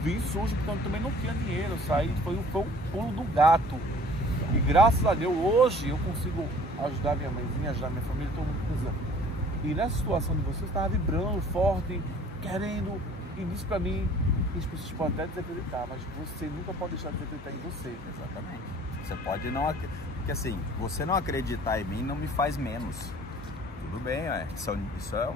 Vim sujo, porque eu também não tinha dinheiro. Eu saí, foi um pulo do gato. E graças a Deus, hoje eu consigo ajudar minha mãezinha, ajudar minha família, todo mundo precisa. E nessa situação de você estava vibrando forte, querendo, e disse pra mim, que as pessoas podem até desacreditar, mas você nunca pode deixar de acreditar em você. Exatamente. Você pode não acreditar, porque assim, você não acreditar em mim não me faz menos. Tudo bem, isso é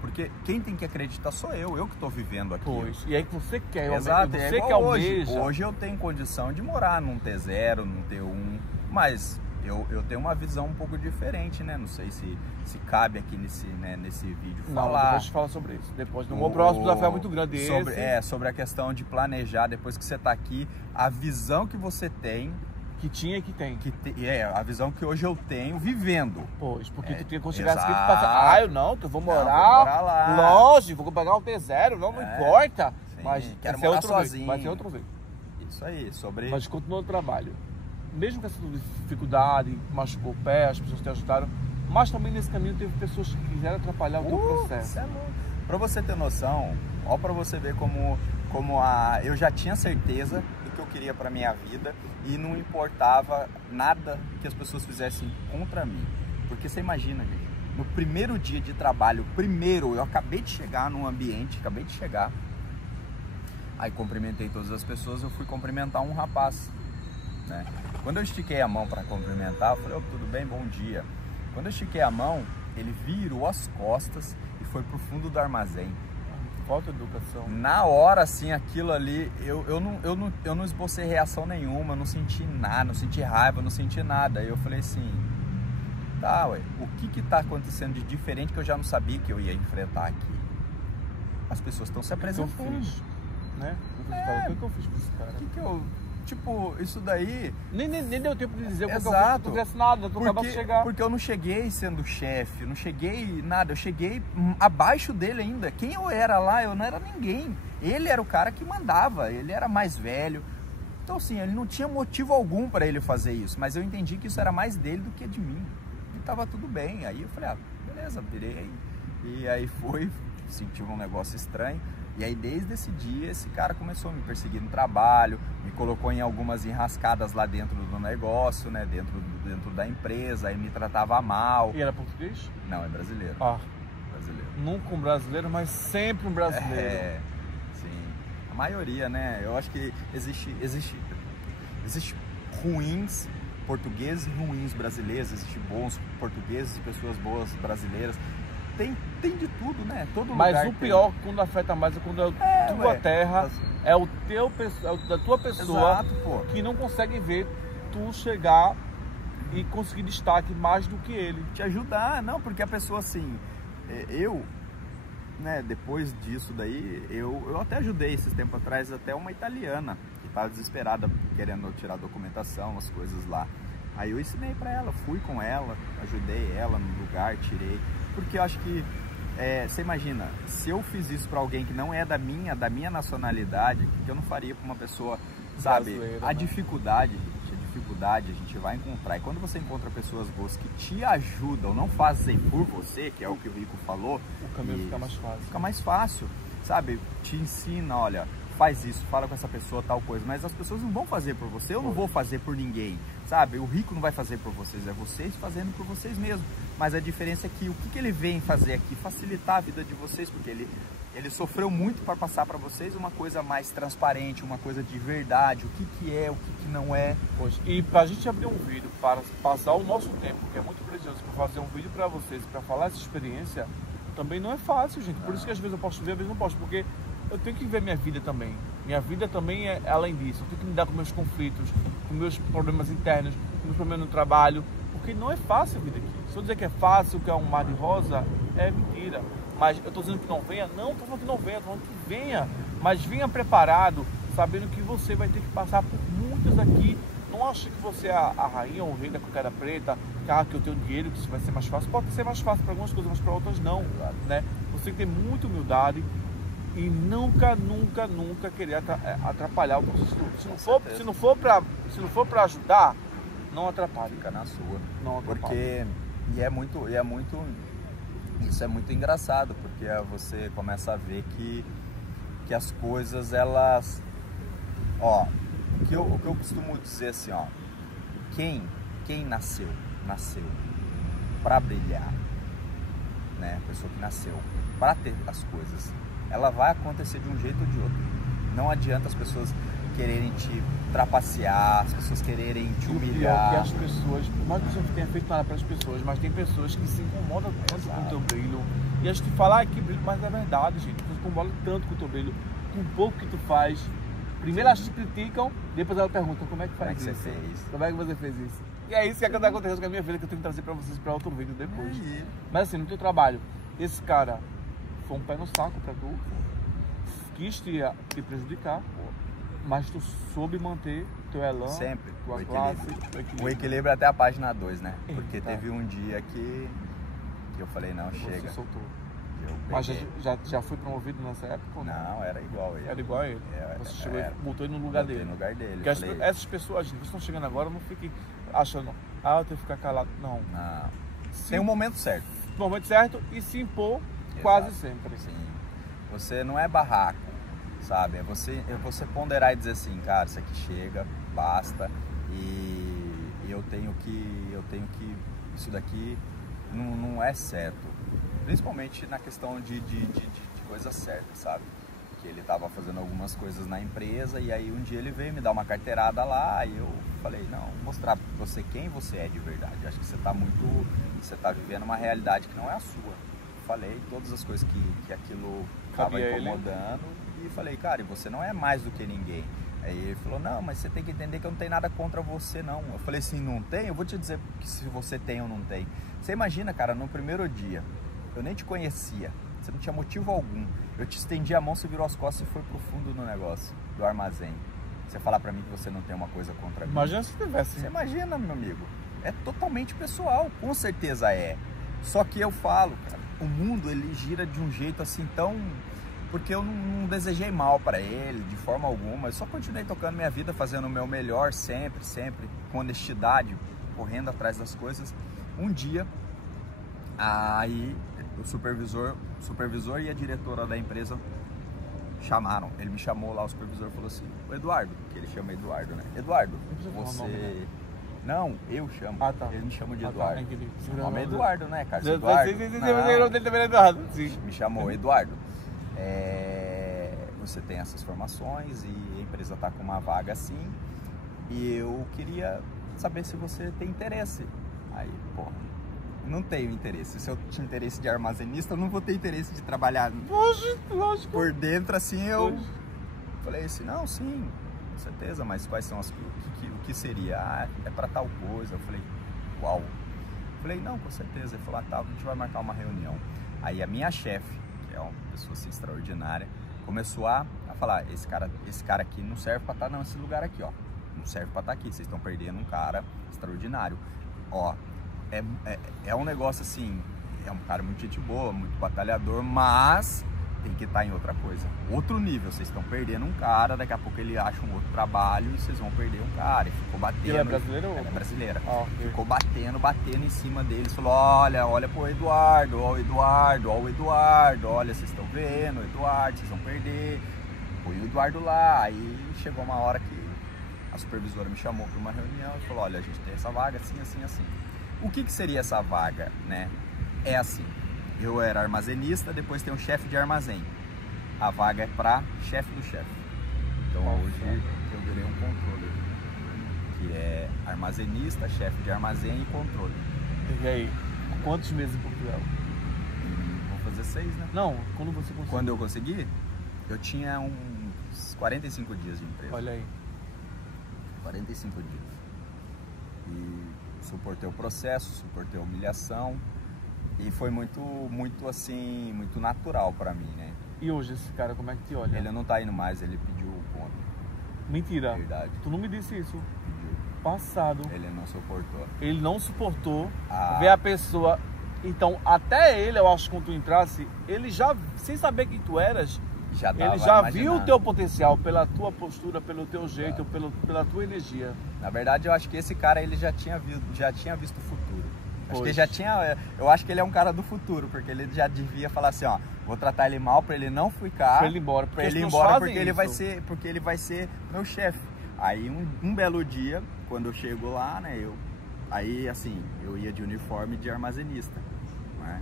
Porque quem tem que acreditar sou eu que estou vivendo aqui. Pois, e aí que você quer, Exato, você que almeja. Hoje eu tenho condição de morar num T0, num T1, mas eu tenho uma visão um pouco diferente, né? Não sei se cabe aqui nesse vídeo falar. Não, depois a gente fala sobre isso. Depois, no próximo desafio é muito grande sobre a questão de planejar, depois que você está aqui, a visão que você tem. Que tinha e que tem. A visão que hoje eu tenho vivendo. Pois, porque tu tinha que chegar aqui e passar. Eu vou morar lá. Longe, vou pagar um T0, não importa. Sim, mas quero morar sozinho. Vai ser outro jeito. Isso aí, Mas continua o trabalho. Mesmo com essa dificuldade, machucou o pé, as pessoas te ajudaram, mas também nesse caminho teve pessoas que quiseram atrapalhar o teu processo. Pra você ter noção, ó, pra você ver como eu já tinha certeza do que eu queria pra minha vida e não importava nada que as pessoas fizessem contra mim. Porque você imagina, gente, no primeiro dia de trabalho, eu acabei de chegar num ambiente, aí cumprimentei todas as pessoas, eu fui cumprimentar um rapaz, né? Quando eu estiquei a mão para cumprimentar, eu falei, tudo bem, bom dia. Quando eu estiquei a mão, ele virou as costas e foi pro fundo do armazém. Falta de educação. Na hora, assim, aquilo ali, eu não esbocei reação nenhuma, eu não senti nada, não senti raiva, não senti nada. Aí eu falei assim, tá, ué, o que tá acontecendo de diferente que eu já não sabia que eu ia enfrentar aqui? As pessoas estão se apresentando. O que eu fiz, né? O que eu fiz pra esse cara? Tipo, isso daí... Nem deu tempo de dizer o que eu Exato. não fizesse nada, tu acabou de chegar. Porque eu não cheguei sendo chefe, não cheguei nada, eu cheguei abaixo dele ainda. Quem eu era lá, eu não era ninguém. Ele era o cara que mandava, ele era mais velho. Então assim, ele não tinha motivo algum para ele fazer isso, mas eu entendi que isso era mais dele do que de mim. E tava tudo bem, aí eu falei, beleza, virei. E aí senti um negócio estranho. E aí desde esse dia, esse cara começou a me perseguir no trabalho, me colocou em algumas enrascadas lá dentro do negócio, né, dentro da empresa, aí me tratava mal. E era português? Não, é brasileiro. Brasileiro. Nunca um brasileiro, mas sempre um brasileiro. Sim. A maioria, né, eu acho que existe ruins portugueses e ruins brasileiros, existe bons portugueses e pessoas boas brasileiras. Tem de tudo, né? Todo mas lugar o pior, quando afeta mais, é quando é tua terra, é da tua pessoa. Exato, pô. Que não consegue ver tu chegar e conseguir destaque mais do que ele. Te ajudar, não, porque a pessoa assim, né, depois disso daí, eu até ajudei esses tempos atrás até uma italiana que estava desesperada querendo tirar documentação, as coisas lá. Aí eu ensinei pra ela, fui com ela, ajudei ela no lugar, tirei. Porque eu acho que, você imagina, se eu fiz isso pra alguém que não é da minha nacionalidade, o que eu não faria pra uma pessoa, sabe? A dificuldade a gente vai encontrar. E quando você encontra pessoas boas que te ajudam, não fazem por você, que é o que o Rico falou, o caminho fica mais fácil. Fica mais fácil, sabe? Te ensina, olha, faz isso, fala com essa pessoa, tal coisa. Mas as pessoas não vão fazer por você, eu não vou fazer por ninguém, sabe? O Rico não vai fazer por vocês, é vocês fazendo por vocês mesmos. Mas a diferença é que o que ele vem fazer aqui? Facilitar a vida de vocês, porque ele sofreu muito para passar para vocês uma coisa mais transparente, uma coisa de verdade, o que é, o que não é. Pois, e para a gente abrir um vídeo, para passar o nosso tempo, que é muito precioso, para fazer um vídeo para vocês, para falar essa experiência, também não é fácil, gente. Por isso que às vezes eu posso ver, às vezes não posso, porque eu tenho que ver minha vida também. Minha vida também é além disso. Eu tenho que lidar com meus conflitos, com meus problemas internos, com meus problemas no trabalho, porque não é fácil a vida aqui. Se eu dizer que é fácil, que é um mar de rosa, é mentira. Mas eu estou dizendo que não venha? Não, estou falando que não venha, estou falando que venha. Mas venha preparado, sabendo que você vai ter que passar por muitas aqui. Não ache que você é a rainha ou o rei da cocada preta, que eu tenho dinheiro, que isso vai ser mais fácil. Pode ser mais fácil para algumas coisas, mas para outras não, né? Você tem que ter muita humildade e nunca querer atrapalhar o processo. Se não for para ajudar, não atrapalhe. Fica na sua. Não atrapalhe. Porque isso é muito engraçado, porque você começa a ver que as coisas, elas... Ó, o que eu costumo dizer assim, ó, quem nasceu para brilhar, né? A pessoa que nasceu para ter as coisas, ela vai acontecer de um jeito ou de outro. Não adianta as pessoas quererem te trapacear, as pessoas quererem te humilhar. Que as pessoas, por mais que você não tenha feito nada para as pessoas, mas tem pessoas que se incomodam tanto com o teu brilho, E a gente fala que brilho, mas é verdade, gente. Você conbola tanto com o teu brilho, com o pouco que tu faz. Primeiro elas te criticam, depois elas perguntam como é que faz isso. Você fez? Como é que você fez isso? E é isso que está acontecendo com a minha vida, que eu tenho que trazer pra vocês pra outro vídeo depois. Mas assim, no teu trabalho, esse cara foi um pé no saco pra tu, quis te prejudicar, mas tu soube manter teu elan, sempre, tua classe, o equilíbrio até a página 2, né? Eita. Porque teve um dia que eu falei, não, chega. Você soltou. Eu Mas peguei. já foi promovido nessa época ou não? Não, era igual ele. Era igual a ele? Você chegou e botou ele no lugar Botei dele? no lugar dele. Porque Falei, essas pessoas, gente, vocês estão chegando agora, não fiquem achando, eu tenho que ficar calado. Não. não. Tem um momento certo. No momento certo e se impor quase sempre. Sim. Você não é barraco, sabe? É você ponderar e dizer assim, cara, isso aqui chega, basta, e eu tenho que isso daqui não é certo. Principalmente na questão de coisas certas, sabe? Que ele estava fazendo algumas coisas na empresa e aí um dia ele veio me dar uma carteirada lá e eu falei, não, vou mostrar pra você quem você é de verdade. Acho que você tá vivendo uma realidade que não é a sua. Falei todas as coisas que aquilo estava incomodando e falei, cara, e você não é mais do que ninguém. Aí ele falou, não, mas você tem que entender que eu não tenho nada contra você, não. Eu falei assim, não tem? Eu vou te dizer que se você tem ou não tem. Você imagina, cara, no primeiro dia, eu nem te conhecia, você não tinha motivo algum. Eu te estendi a mão, você virou as costas e foi pro fundo do negócio, do armazém. Você falar pra mim que você não tem uma coisa contra mim. Imagina se tivesse. Você imagina, meu amigo. É totalmente pessoal, com certeza é. Só que eu falo, cara, o mundo ele gira de um jeito assim tão... Porque eu não desejei mal para ele, de forma alguma. Eu só continuei tocando minha vida, fazendo o meu melhor, sempre, com honestidade, correndo atrás das coisas. Um dia, aí o supervisor e a diretora da empresa chamaram. Ele me chamou lá, o supervisor falou assim, o Eduardo, que ele chama Eduardo, né? Eduardo, você... Não, eu chamo. Ah, tá. Ele me chama de Eduardo. Tá. O nome é Eduardo, né, Carlos? Sim, Eduardo. o dele também é Eduardo. Sim. Me chamou Eduardo. Você tem essas formações e a empresa está com uma vaga assim e eu queria saber se você tem interesse. Aí, pô, não tenho interesse. Se eu tinha interesse de armazenista, eu não vou ter interesse de trabalhar. Lógico. Por dentro, assim, eu falei assim, não, sim, com certeza, mas quais são o que seria? Ah, é para tal coisa. Eu falei, qual? Eu falei, não, com certeza. Ele falou, ah, tá, a gente vai marcar uma reunião. Aí a minha chefe, que é uma pessoa assim, extraordinária, começou a falar, esse cara aqui não serve para estar nesse lugar aqui, ó. Não serve para estar aqui, vocês estão perdendo um cara extraordinário. Ó, é um negócio assim, é um cara muito gente boa, muito batalhador, mas tem que estar em outra coisa. Outro nível, vocês estão perdendo um cara, daqui a pouco ele acha um outro trabalho e vocês vão perder um cara. E ficou batendo. Ele é brasileiro? Ela é brasileira. Okay. Ficou batendo em cima deles. Falou, olha pro Eduardo, ó o Eduardo, olha, vocês estão vendo, o Eduardo, vocês vão perder. Põe o Eduardo lá. Aí chegou uma hora que a supervisora me chamou para uma reunião e falou, olha, a gente tem essa vaga assim, assim, assim. O que seria essa vaga, né? É assim. Eu era armazenista, depois tem um chefe de armazém. A vaga é para chefe do chefe. Então hoje eu virei um controle, que é armazenista, chefe de armazém e controle. E aí, quantos meses em Portugal? Vou fazer 6, né? Não, quando você conseguiu? Quando eu consegui, eu tinha uns 45 dias de empresa. Olha aí. 45 dias. E suportei o processo, suportei a humilhação. E foi muito assim, muito natural pra mim, né? E hoje esse cara, como é que te olha? Ele não tá indo mais, ele pediu o conta. Mentira. Verdade. Tu não me disse isso. Pediu. Passado. Ele não suportou. Ele não suportou ver a pessoa. Então, até ele, eu acho que quando tu entrasse, ele já, sem saber quem tu eras, ele já viu o teu potencial pela tua postura, pelo teu jeito, pela tua energia. Na verdade, eu acho que esse cara ele já tinha visto o futuro. Acho que já tinha, eu acho que ele é um cara do futuro, porque ele já devia falar assim, ó, vou tratar ele mal pra ele não ficar, pra ele ir embora, porque ele vai ser meu chefe. Aí um belo dia, quando eu chego lá, né, aí assim, eu ia de uniforme de armazenista, né?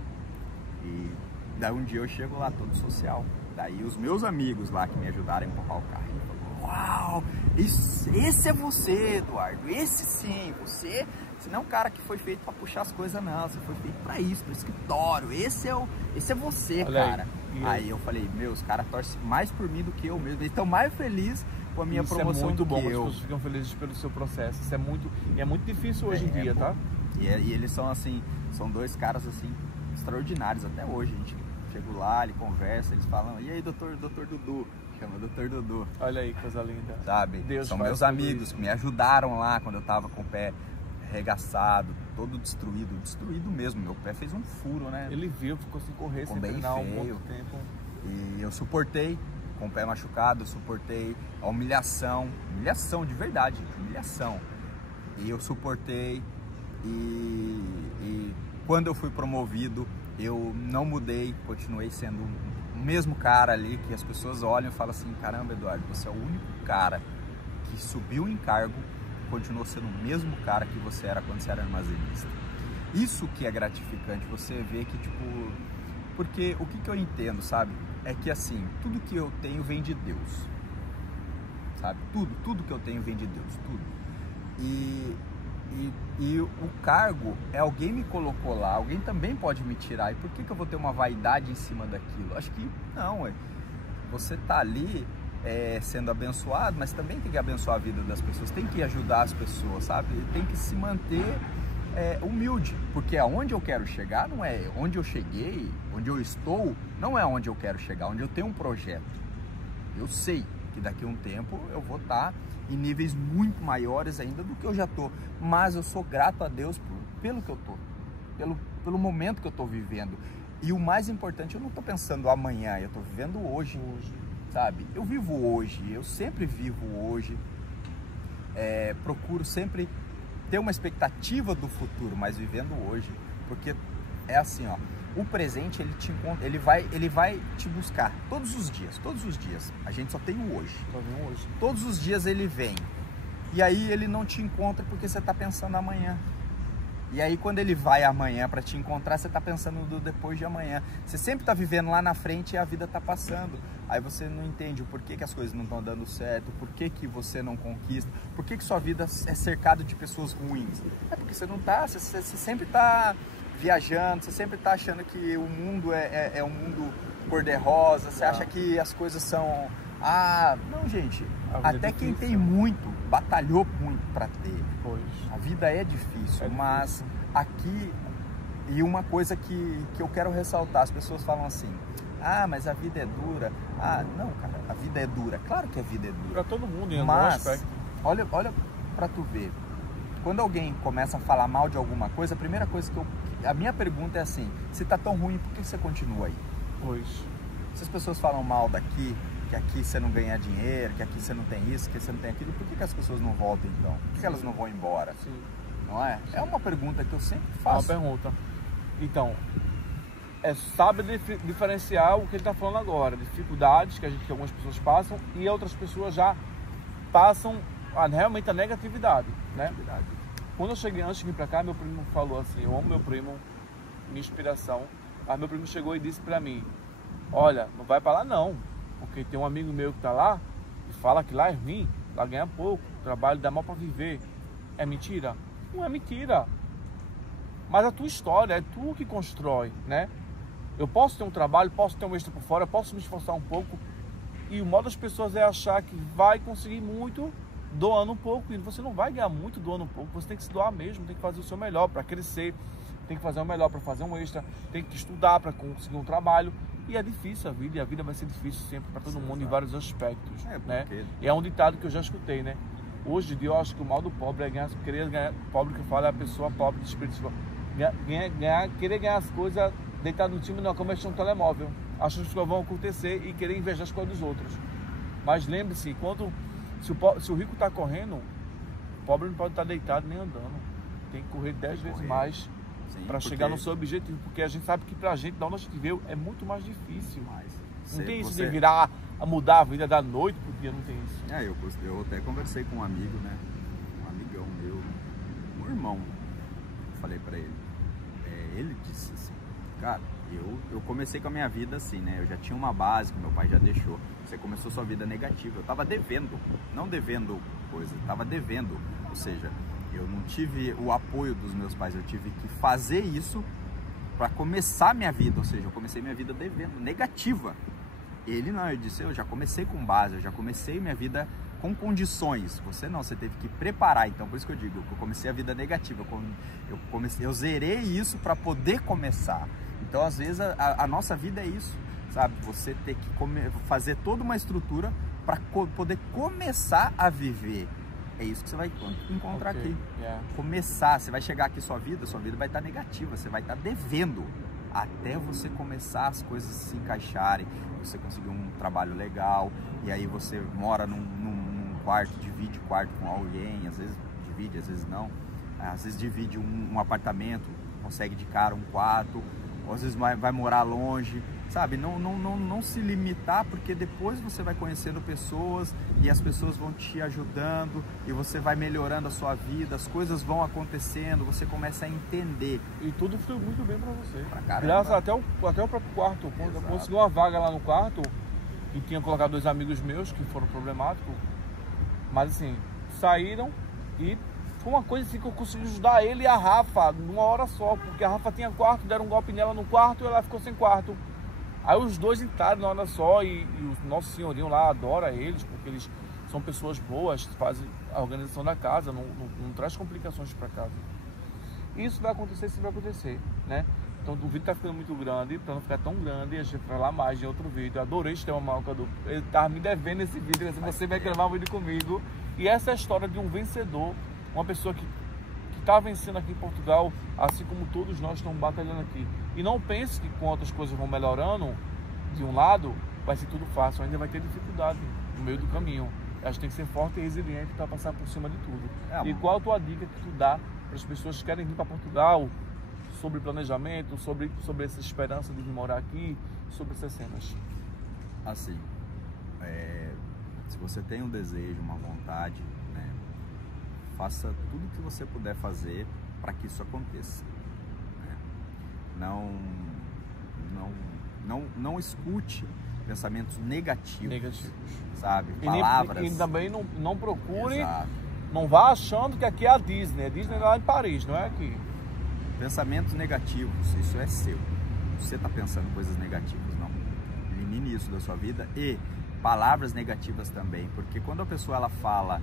E daí um dia eu chego lá todo social. Daí os meus amigos lá que me ajudaram a empurrar o carro, uau, esse é você, Eduardo, esse sim, você não é um cara que foi feito para puxar as coisas, não, você foi feito para isso, para o escritório, esse é você, olha cara. Aí eu falei, meu, os caras torcem mais por mim do que eu mesmo, eles estão mais felizes com a minha promoção. É muito bom, que eu. as pessoas ficam felizes pelo seu processo, isso é muito difícil hoje em dia, tá? E eles são assim, são dois caras assim, extraordinários até hoje, a gente chega lá, ele conversa, eles falam, e aí doutor Dudu, chama Dr. Dudu. Olha aí, coisa linda. Sabe, Deus são meus amigos que me ajudaram lá quando eu tava com o pé arregaçado, todo destruído mesmo, meu pé fez um furo, né? Ele viu, ficou sem correr, sem bem treinar feio. Um pouco tempo. E eu suportei, com o pé machucado, eu suportei a humilhação de verdade, humilhação. E eu suportei e quando eu fui promovido, eu não mudei, continuei sendo o mesmo cara ali, que as pessoas olham e falam assim, caramba, Eduardo, você é o único cara que subiu em cargo, continuou sendo o mesmo cara que você era quando você era armazenista. Isso que é gratificante, você vê que, tipo, porque o que eu entendo, sabe, é que assim, tudo que eu tenho vem de Deus, sabe, tudo que eu tenho vem de Deus, tudo. E o cargo, alguém me colocou lá, alguém também pode me tirar, e por que eu vou ter uma vaidade em cima daquilo? Acho que não, você tá ali sendo abençoado, mas também tem que abençoar a vida das pessoas, tem que ajudar as pessoas, sabe? Tem que se manter humilde, porque aonde eu quero chegar não é onde eu cheguei, onde eu estou, não é onde eu quero chegar, onde eu tenho um projeto. Eu sei que daqui a um tempo eu vou estar em níveis muito maiores ainda do que eu já tô, mas eu sou grato a Deus pelo que eu tô, pelo momento que eu tô vivendo. E o mais importante, eu não tô pensando amanhã, eu tô vivendo hoje. Sabe? Eu vivo hoje, eu sempre vivo hoje, procuro sempre ter uma expectativa do futuro, mas vivendo hoje, porque é assim, ó, o presente ele te encontra, ele vai te buscar todos os dias, a gente só tem o hoje, todos os dias ele vem, e aí ele não te encontra porque você está pensando amanhã. E aí quando ele vai amanhã para te encontrar, você está pensando no depois de amanhã. Você sempre está vivendo lá na frente e a vida está passando. Aí você não entende o porquê que as coisas não estão dando certo, por que você não conquista, por que sua vida é cercada de pessoas ruins. É porque você não está, você sempre está viajando, você sempre está achando que o mundo é um mundo cor-de-rosa, você acha que as coisas são... não, gente, até quem tem muito, batalhou muito para ter. A vida é difícil, mas aqui, e uma coisa que eu quero ressaltar, as pessoas falam assim, mas a vida é dura. Não, cara, a vida é dura, claro que a vida é dura. Para todo mundo, em mas olha para tu ver, quando alguém começa a falar mal de alguma coisa, a primeira coisa a minha pergunta é assim, se tá tão ruim, por que você continua aí? Se as pessoas falam mal daqui, que aqui você não ganha dinheiro, que aqui você não tem isso, que você não tem aquilo, por que as pessoas não voltam então? Por que elas não vão embora? Sim. Não é? É uma pergunta que eu sempre faço. É uma pergunta. Então, sabe diferenciar o que ele está falando agora, dificuldades que algumas pessoas passam e outras pessoas já passam realmente a negatividade, né? Quando eu cheguei, antes de vir para cá, meu primo falou assim, eu amo meu primo, minha inspiração, mas meu primo chegou e disse para mim, olha, não vai para lá não, porque tem um amigo meu que tá lá e fala que lá é ruim, lá ganha pouco, o trabalho dá mal para viver. É mentira? Não é mentira. Mas a tua história, é tu que constrói, né? Eu posso ter um trabalho, posso ter um extra por fora, posso me esforçar um pouco, e o modo das pessoas é achar que vai conseguir muito doando um pouco, e você não vai ganhar muito doando um pouco, você tem que se doar mesmo, tem que fazer o seu melhor para crescer, tem que fazer o melhor para fazer um extra, tem que estudar para conseguir um trabalho. E é difícil a vida, e a vida vai ser difícil sempre para todo mundo em vários aspectos, né? E é um ditado que eu já escutei, né? Hoje em dia eu acho que o mal do pobre é querer ganhar, pobre que fala é a pessoa pobre de espírito, querer ganhar as coisas deitado no time, não, como mexer um telemóvel. Acho que as coisas vão acontecer e querer invejar as coisas dos outros. Mas lembre-se, se o rico está correndo, o pobre não pode estar deitado nem andando. Tem que correr 10 vezes mais para chegar no seu objetivo, porque a gente sabe que pra gente, da onde a gente veio, é muito mais difícil. Não tem isso de virar, a mudar a vida da noite pro dia, não tem isso. Eu até conversei com um amigo, né? Um amigão meu, um irmão. Falei pra ele. Ele disse assim, Cara, eu comecei com a minha vida assim, né? Eu já tinha uma base que meu pai já deixou. Você começou sua vida negativa. Eu tava devendo, não devendo coisa, tava devendo. Ou seja, eu não tive o apoio dos meus pais, eu tive que fazer isso para começar minha vida. Ou seja, eu comecei minha vida devendo, negativa. Ele não, ele disse, eu já comecei com base, eu já comecei minha vida com condições. Você não, você teve que preparar. Então, por isso que eu digo, eu comecei a vida negativa. Eu zerei isso para poder começar. Então, às vezes, a nossa vida é isso, sabe? Você ter que fazer toda uma estrutura para poder começar a viver. É isso que você vai encontrar aqui. Yeah. Começar, você vai chegar aqui, sua vida vai estar negativa, você vai estar devendo. Até você começar as coisas se encaixarem, você conseguir um trabalho legal, e aí você mora num quarto, divide quarto com alguém, às vezes divide, às vezes não, às vezes divide um apartamento, consegue de cara um quarto, ou às vezes vai morar longe, sabe? Não se limitar, porque depois você vai conhecendo pessoas e as pessoas vão te ajudando e você vai melhorando a sua vida, as coisas vão acontecendo, você começa a entender. E tudo flui muito bem pra você. Pra caramba. Graças até o próprio quarto. Quando eu consegui uma vaga lá no quarto, e tinha colocado 2 amigos meus que foram problemáticos, mas assim, saíram e foi uma coisa assim que eu consegui ajudar ele e a Rafa numa hora só, porque a Rafa tinha quarto, deram um golpe nela no quarto e ela ficou sem quarto. Aí os dois entraram na hora só e o nosso senhorinho lá adora eles, porque eles são pessoas boas, fazem a organização da casa, não traz complicações para casa. Isso vai acontecer se vai acontecer, né? Então o vídeo tá ficando muito grande, para não ficar tão grande, a gente vai falar mais em outro vídeo. Eu adorei esse tema, Malcado. Ele tava me devendo esse vídeo, você vai gravar um vídeo comigo. E essa é a história de um vencedor, uma pessoa que está vencendo aqui em Portugal, assim como todos nós estamos batalhando aqui. E não pense que com outras coisas vão melhorando, de um lado, vai ser tudo fácil, ainda vai ter dificuldade no meio do caminho. A gente tem que ser forte e resiliente para passar por cima de tudo. E qual a tua dica que tu dá para as pessoas que querem vir para Portugal, sobre planejamento, sobre essa esperança de vir morar aqui, sobre essas cenas? Assim, se você tem um desejo, uma vontade, né, faça tudo o que você puder fazer para que isso aconteça. Né? Não escute pensamentos negativos. Sabe? Palavras. E também não procure, Exato. Não vá achando que aqui é a Disney. A Disney é lá em Paris, não é aqui. Pensamentos negativos, isso é seu. Você está pensando coisas negativas, não. Elimine isso da sua vida. E palavras negativas também, porque quando a pessoa ela fala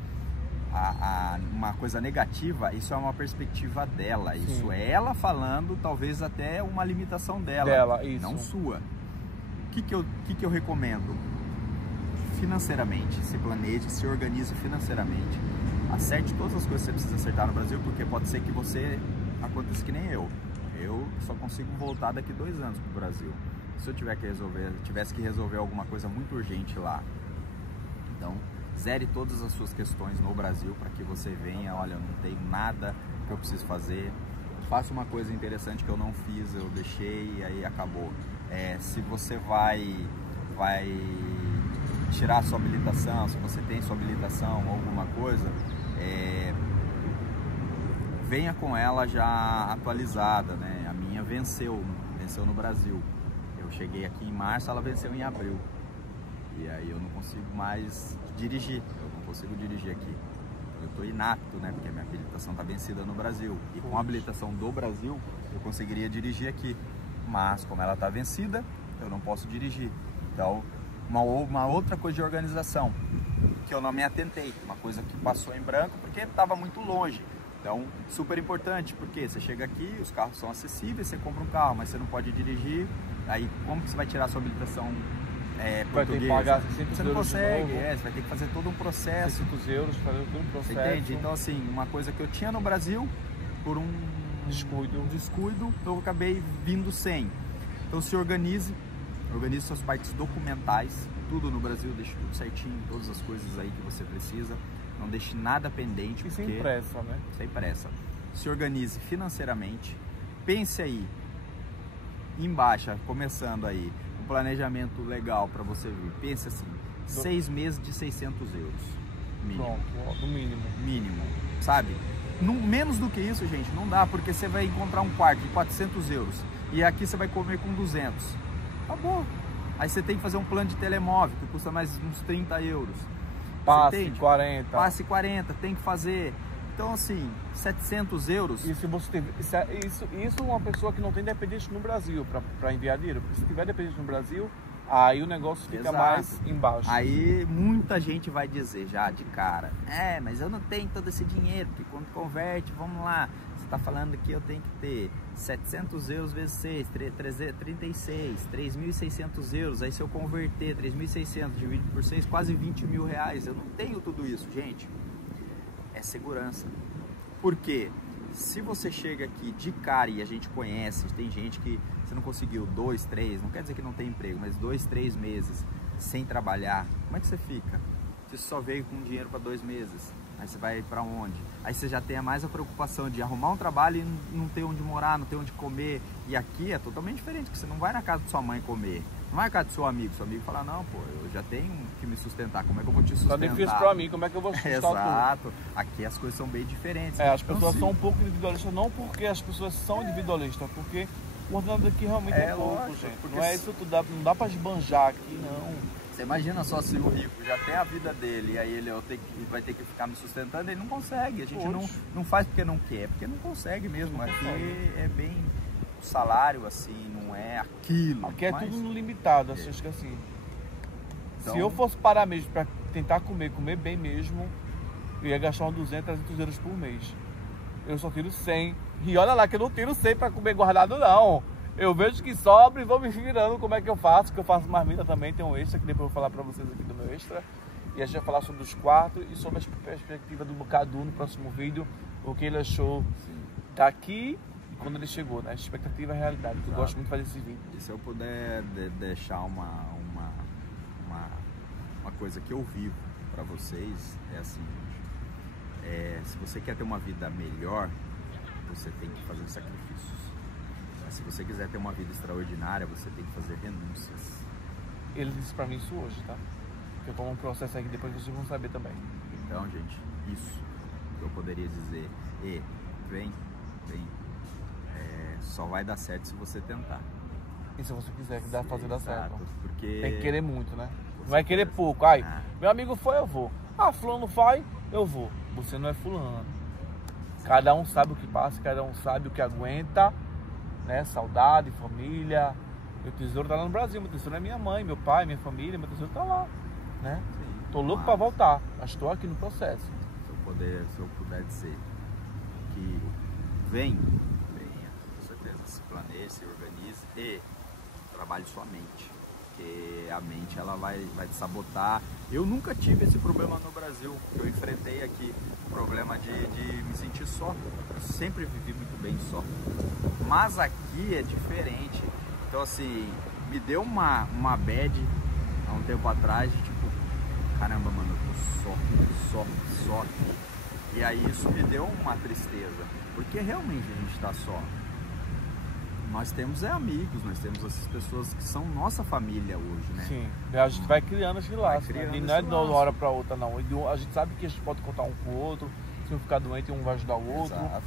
uma coisa negativa, isso é uma perspectiva dela. Sim. Isso é ela falando, talvez até uma limitação dela, isso. Não sua. O que eu recomendo? Financeiramente, se planeje, se organize financeiramente. Acerte todas as coisas que você precisa acertar no Brasil, porque pode ser que você aconteça que nem eu. Eu só consigo voltar daqui 2 anos pro Brasil. Se eu tivesse que resolver alguma coisa muito urgente lá. Então, zere todas as suas questões no Brasil para que você venha, olha, eu não tenho nada que eu preciso fazer. Faça uma coisa interessante que eu não fiz, eu deixei e aí acabou. Se você vai tirar a sua habilitação, se você tem sua habilitação ou alguma coisa, venha com ela já atualizada, né? A minha venceu no Brasil. Eu cheguei aqui em março, ela venceu em abril. E aí eu não consigo mais dirigir, eu não consigo dirigir aqui. Eu estou inapto, né? Porque a minha habilitação está vencida no Brasil. E com a habilitação do Brasil, eu conseguiria dirigir aqui. Mas como ela está vencida, eu não posso dirigir. Então, uma outra coisa de organização, que eu não me atentei. Uma coisa que passou em branco, porque estava muito longe. Então, super importante, porque você chega aqui, os carros são acessíveis, você compra um carro, mas você não pode dirigir. Aí, como que você vai tirar a sua habilitação portuguesa? Vai ter que pagar 600 você não euros consegue, de novo. você vai ter que fazer todo um processo. 600 euros, fazer todo um processo. Você entende? Então, assim, uma coisa que eu tinha no Brasil, por um descuido, eu acabei vindo sem. Então, se organize suas partes documentais, tudo no Brasil, deixe tudo certinho, todas as coisas aí que você precisa. Não deixe nada pendente. E sem pressa, né? Sem pressa. Se organize financeiramente. Pense aí, embaixo, começando aí, um planejamento legal para você vir. Pense assim, 6 meses de 600 euros. Mínimo. Pronto, no mínimo. Mínimo, sabe? Menos do que isso, gente, não dá, porque você vai encontrar um quarto de 400 euros e aqui você vai comer com 200. Acabou. Aí você tem que fazer um plano de telemóvel que custa mais uns 30 euros. Passe 40. Passe 40, tem que fazer. Então, assim, 700 euros. E se você teve, isso uma pessoa que não tem dependente no Brasil para enviar dinheiro. Porque se tiver dependente no Brasil, aí o negócio fica mais embaixo. Aí muita gente vai dizer já de cara, mas eu não tenho todo esse dinheiro, porque quando converte, vamos lá, você está falando que eu tenho que ter 700 euros vezes 6, 36, 3.600 euros, aí se eu converter 3.600 dividido por 6, quase 20 mil reais, eu não tenho tudo isso, gente. É segurança. Por quê? Se você chega aqui de cara e a gente conhece, tem gente que você não conseguiu 2, 3, não quer dizer que não tem emprego, mas 2, 3 meses sem trabalhar, como é que você fica? Você só veio com dinheiro para 2 meses, aí você vai para onde? Aí você já tem mais a preocupação de arrumar um trabalho e não ter onde morar, não ter onde comer. E aqui é totalmente diferente, porque você não vai na casa de sua mãe comer, não vai na casa do seu amigo fala, não, pô, eu já tenho que me sustentar, como é que eu vou te sustentar? Tá difícil pra mim, como é que eu vou sustentar? Exato, aqui as coisas são bem diferentes. As pessoas são um pouco individualistas, não porque as pessoas são individualistas, porque o ordenado aqui realmente é pouco, lógico, gente. Não é isso tudo, não dá pra esbanjar aqui, não. Você imagina só se o rico já tem a vida dele e aí ele vai ter que ficar me sustentando, ele não consegue. A gente não faz porque não quer, porque não consegue mesmo. Aqui é bem o salário, assim, não é aquilo. Aqui é tudo limitado, acho que assim. Então, se eu fosse parar mesmo para tentar comer bem mesmo, eu ia gastar uns 200, 300 euros por mês. Eu só tiro 100. E olha lá que eu não tiro 100 para comer guardado, não. Eu vejo que sobra e vou me virando como é que eu faço, que eu faço marmita também, tem um extra, que depois eu vou falar para vocês aqui do meu extra. E a gente vai falar sobre os quartos e sobre a perspectiva do Cadu no próximo vídeo, o que ele achou daqui e quando ele chegou, né? Expectativa e realidade, que eu gosto muito de fazer esse vídeo. E se eu puder deixar uma coisa que eu vivo para vocês, é assim, gente. Se você quer ter uma vida melhor, você tem que fazer sacrifícios. Se você quiser ter uma vida extraordinária, você tem que fazer renúncias. Ele disse pra mim isso hoje, tá? Que eu tomo um processo aí que depois vocês vão saber também. Então, gente, isso que eu poderia dizer. Vem. Só vai dar certo se você tentar. E se você quiser fazer dar certo. Porque tem que querer muito, né? Não vai querer pouco. Meu amigo foi, eu vou. Fulano vai, eu vou. Você não é fulano. Cada um sabe o que passa, cada um sabe o que aguenta. Né? Saudade, família. Meu tesouro tá lá no Brasil, meu tesouro é minha mãe, meu pai, minha família, meu tesouro tá lá, né? Sim, tô louco para voltar, mas estou aqui no processo. Se eu puder dizer que venha, com certeza, se planeje, se organize e trabalhe sua mente, porque a mente ela vai te sabotar. Eu nunca tive esse problema no Brasil, eu enfrentei aqui o problema de me sentir só. Eu sempre vivi muito bem só. Mas aqui é diferente. Então assim, me deu uma bad há um tempo atrás de tipo, caramba, mano, eu tô só aqui. E aí isso me deu uma tristeza, porque realmente a gente tá só. Nós temos amigos, nós temos essas pessoas que são nossa família hoje, né? Sim, a gente vai criando esse laço, né? E não é de uma hora pra outra, não. A gente sabe que a gente pode contar um com o outro, se um ficar doente, um vai ajudar o outro. Exato.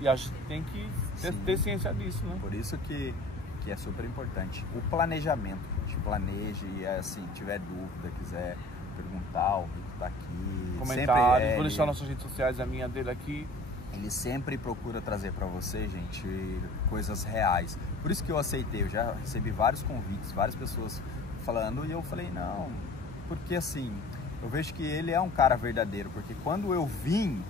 E a gente tem que ter ciência disso, né? Por isso que é super importante o planejamento. A gente planeje e assim, tiver dúvida, quiser perguntar, o Rico tá aqui. Comentários, vou deixar nossas redes sociais, a minha dele aqui. Ele sempre procura trazer para você, gente, coisas reais. Por isso que eu aceitei, eu já recebi vários convites, várias pessoas falando, e eu falei, não, porque assim, eu vejo que ele é um cara verdadeiro, porque quando eu vim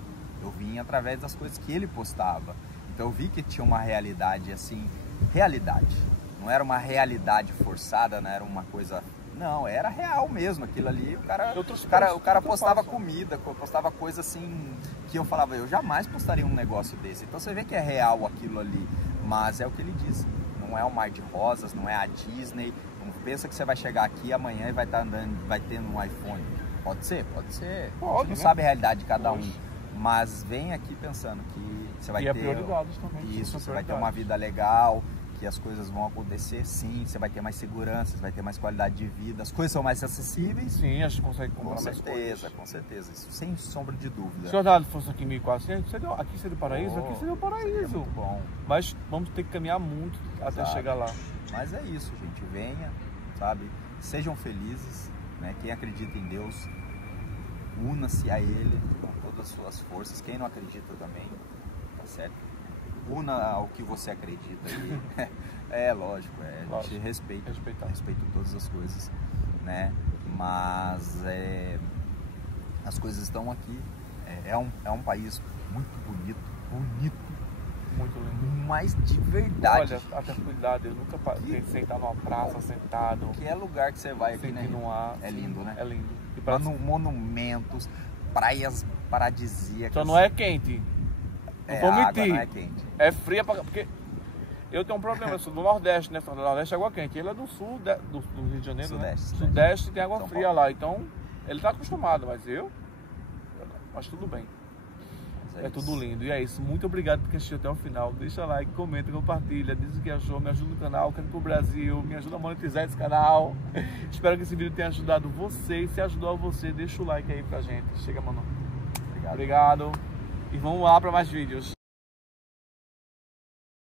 através das coisas que ele postava. Então eu vi que tinha uma realidade, assim, realidade. Não era uma realidade forçada, não era uma coisa... Não, era real mesmo, aquilo ali, o cara postava comida, postava coisa assim, que eu falava, eu jamais postaria um negócio desse. Então você vê que é real aquilo ali, mas é o que ele diz, não é o mar de rosas, não é a Disney, não pensa que você vai chegar aqui amanhã e vai estar andando, vai ter um iPhone. Pode ser, a gente não sabe a realidade de cada um, mas vem aqui pensando que você vai ter... prioridades também. Isso, você vai ter uma vida legal. que as coisas vão acontecer, sim, você vai ter mais segurança, você vai ter mais qualidade de vida, as coisas são mais acessíveis. Sim, a gente consegue comprar mais coisas. Com certeza, isso sem sombra de dúvida. Se o Jornal fosse aqui em 1400, aqui seria o paraíso, aqui seria o paraíso. Muito bom. Mas vamos ter que caminhar muito até chegar lá. Mas é isso, gente, venha, sabe, sejam felizes, né? Quem acredita em Deus, una-se a Ele com todas as suas forças, quem não acredita também, tá certo? Una ao que você acredita aí. É lógico, a gente respeita todas as coisas, né? Mas as coisas estão aqui. É um país muito bonito, muito lindo. Mas de verdade. Olha, até cuidado, eu nunca pensei em estar numa praça sentado. Que é lugar que você vai aqui, né? No ar, é lindo, né? É lindo. E para monumentos, praias paradisíacas. Só não é quente. Não vou mentir. Não é quente. É fria porque eu tenho um problema, eu sou do Nordeste, né? Do Nordeste é água quente. Ele é do sul do Rio de Janeiro, Sudeste, né? Sudeste tem água fria lá. Então, ele tá acostumado, mas mas tudo bem. É tudo lindo. E é isso. Muito obrigado por assistir até o final. Deixa like, comenta, compartilha, diz o que achou, me ajuda no canal, quero ir pro Brasil, me ajuda a monetizar esse canal. Espero que esse vídeo tenha ajudado você. E se ajudou você, deixa o like aí pra gente. Chega, mano. Obrigado. Obrigado. E vamos lá para mais vídeos.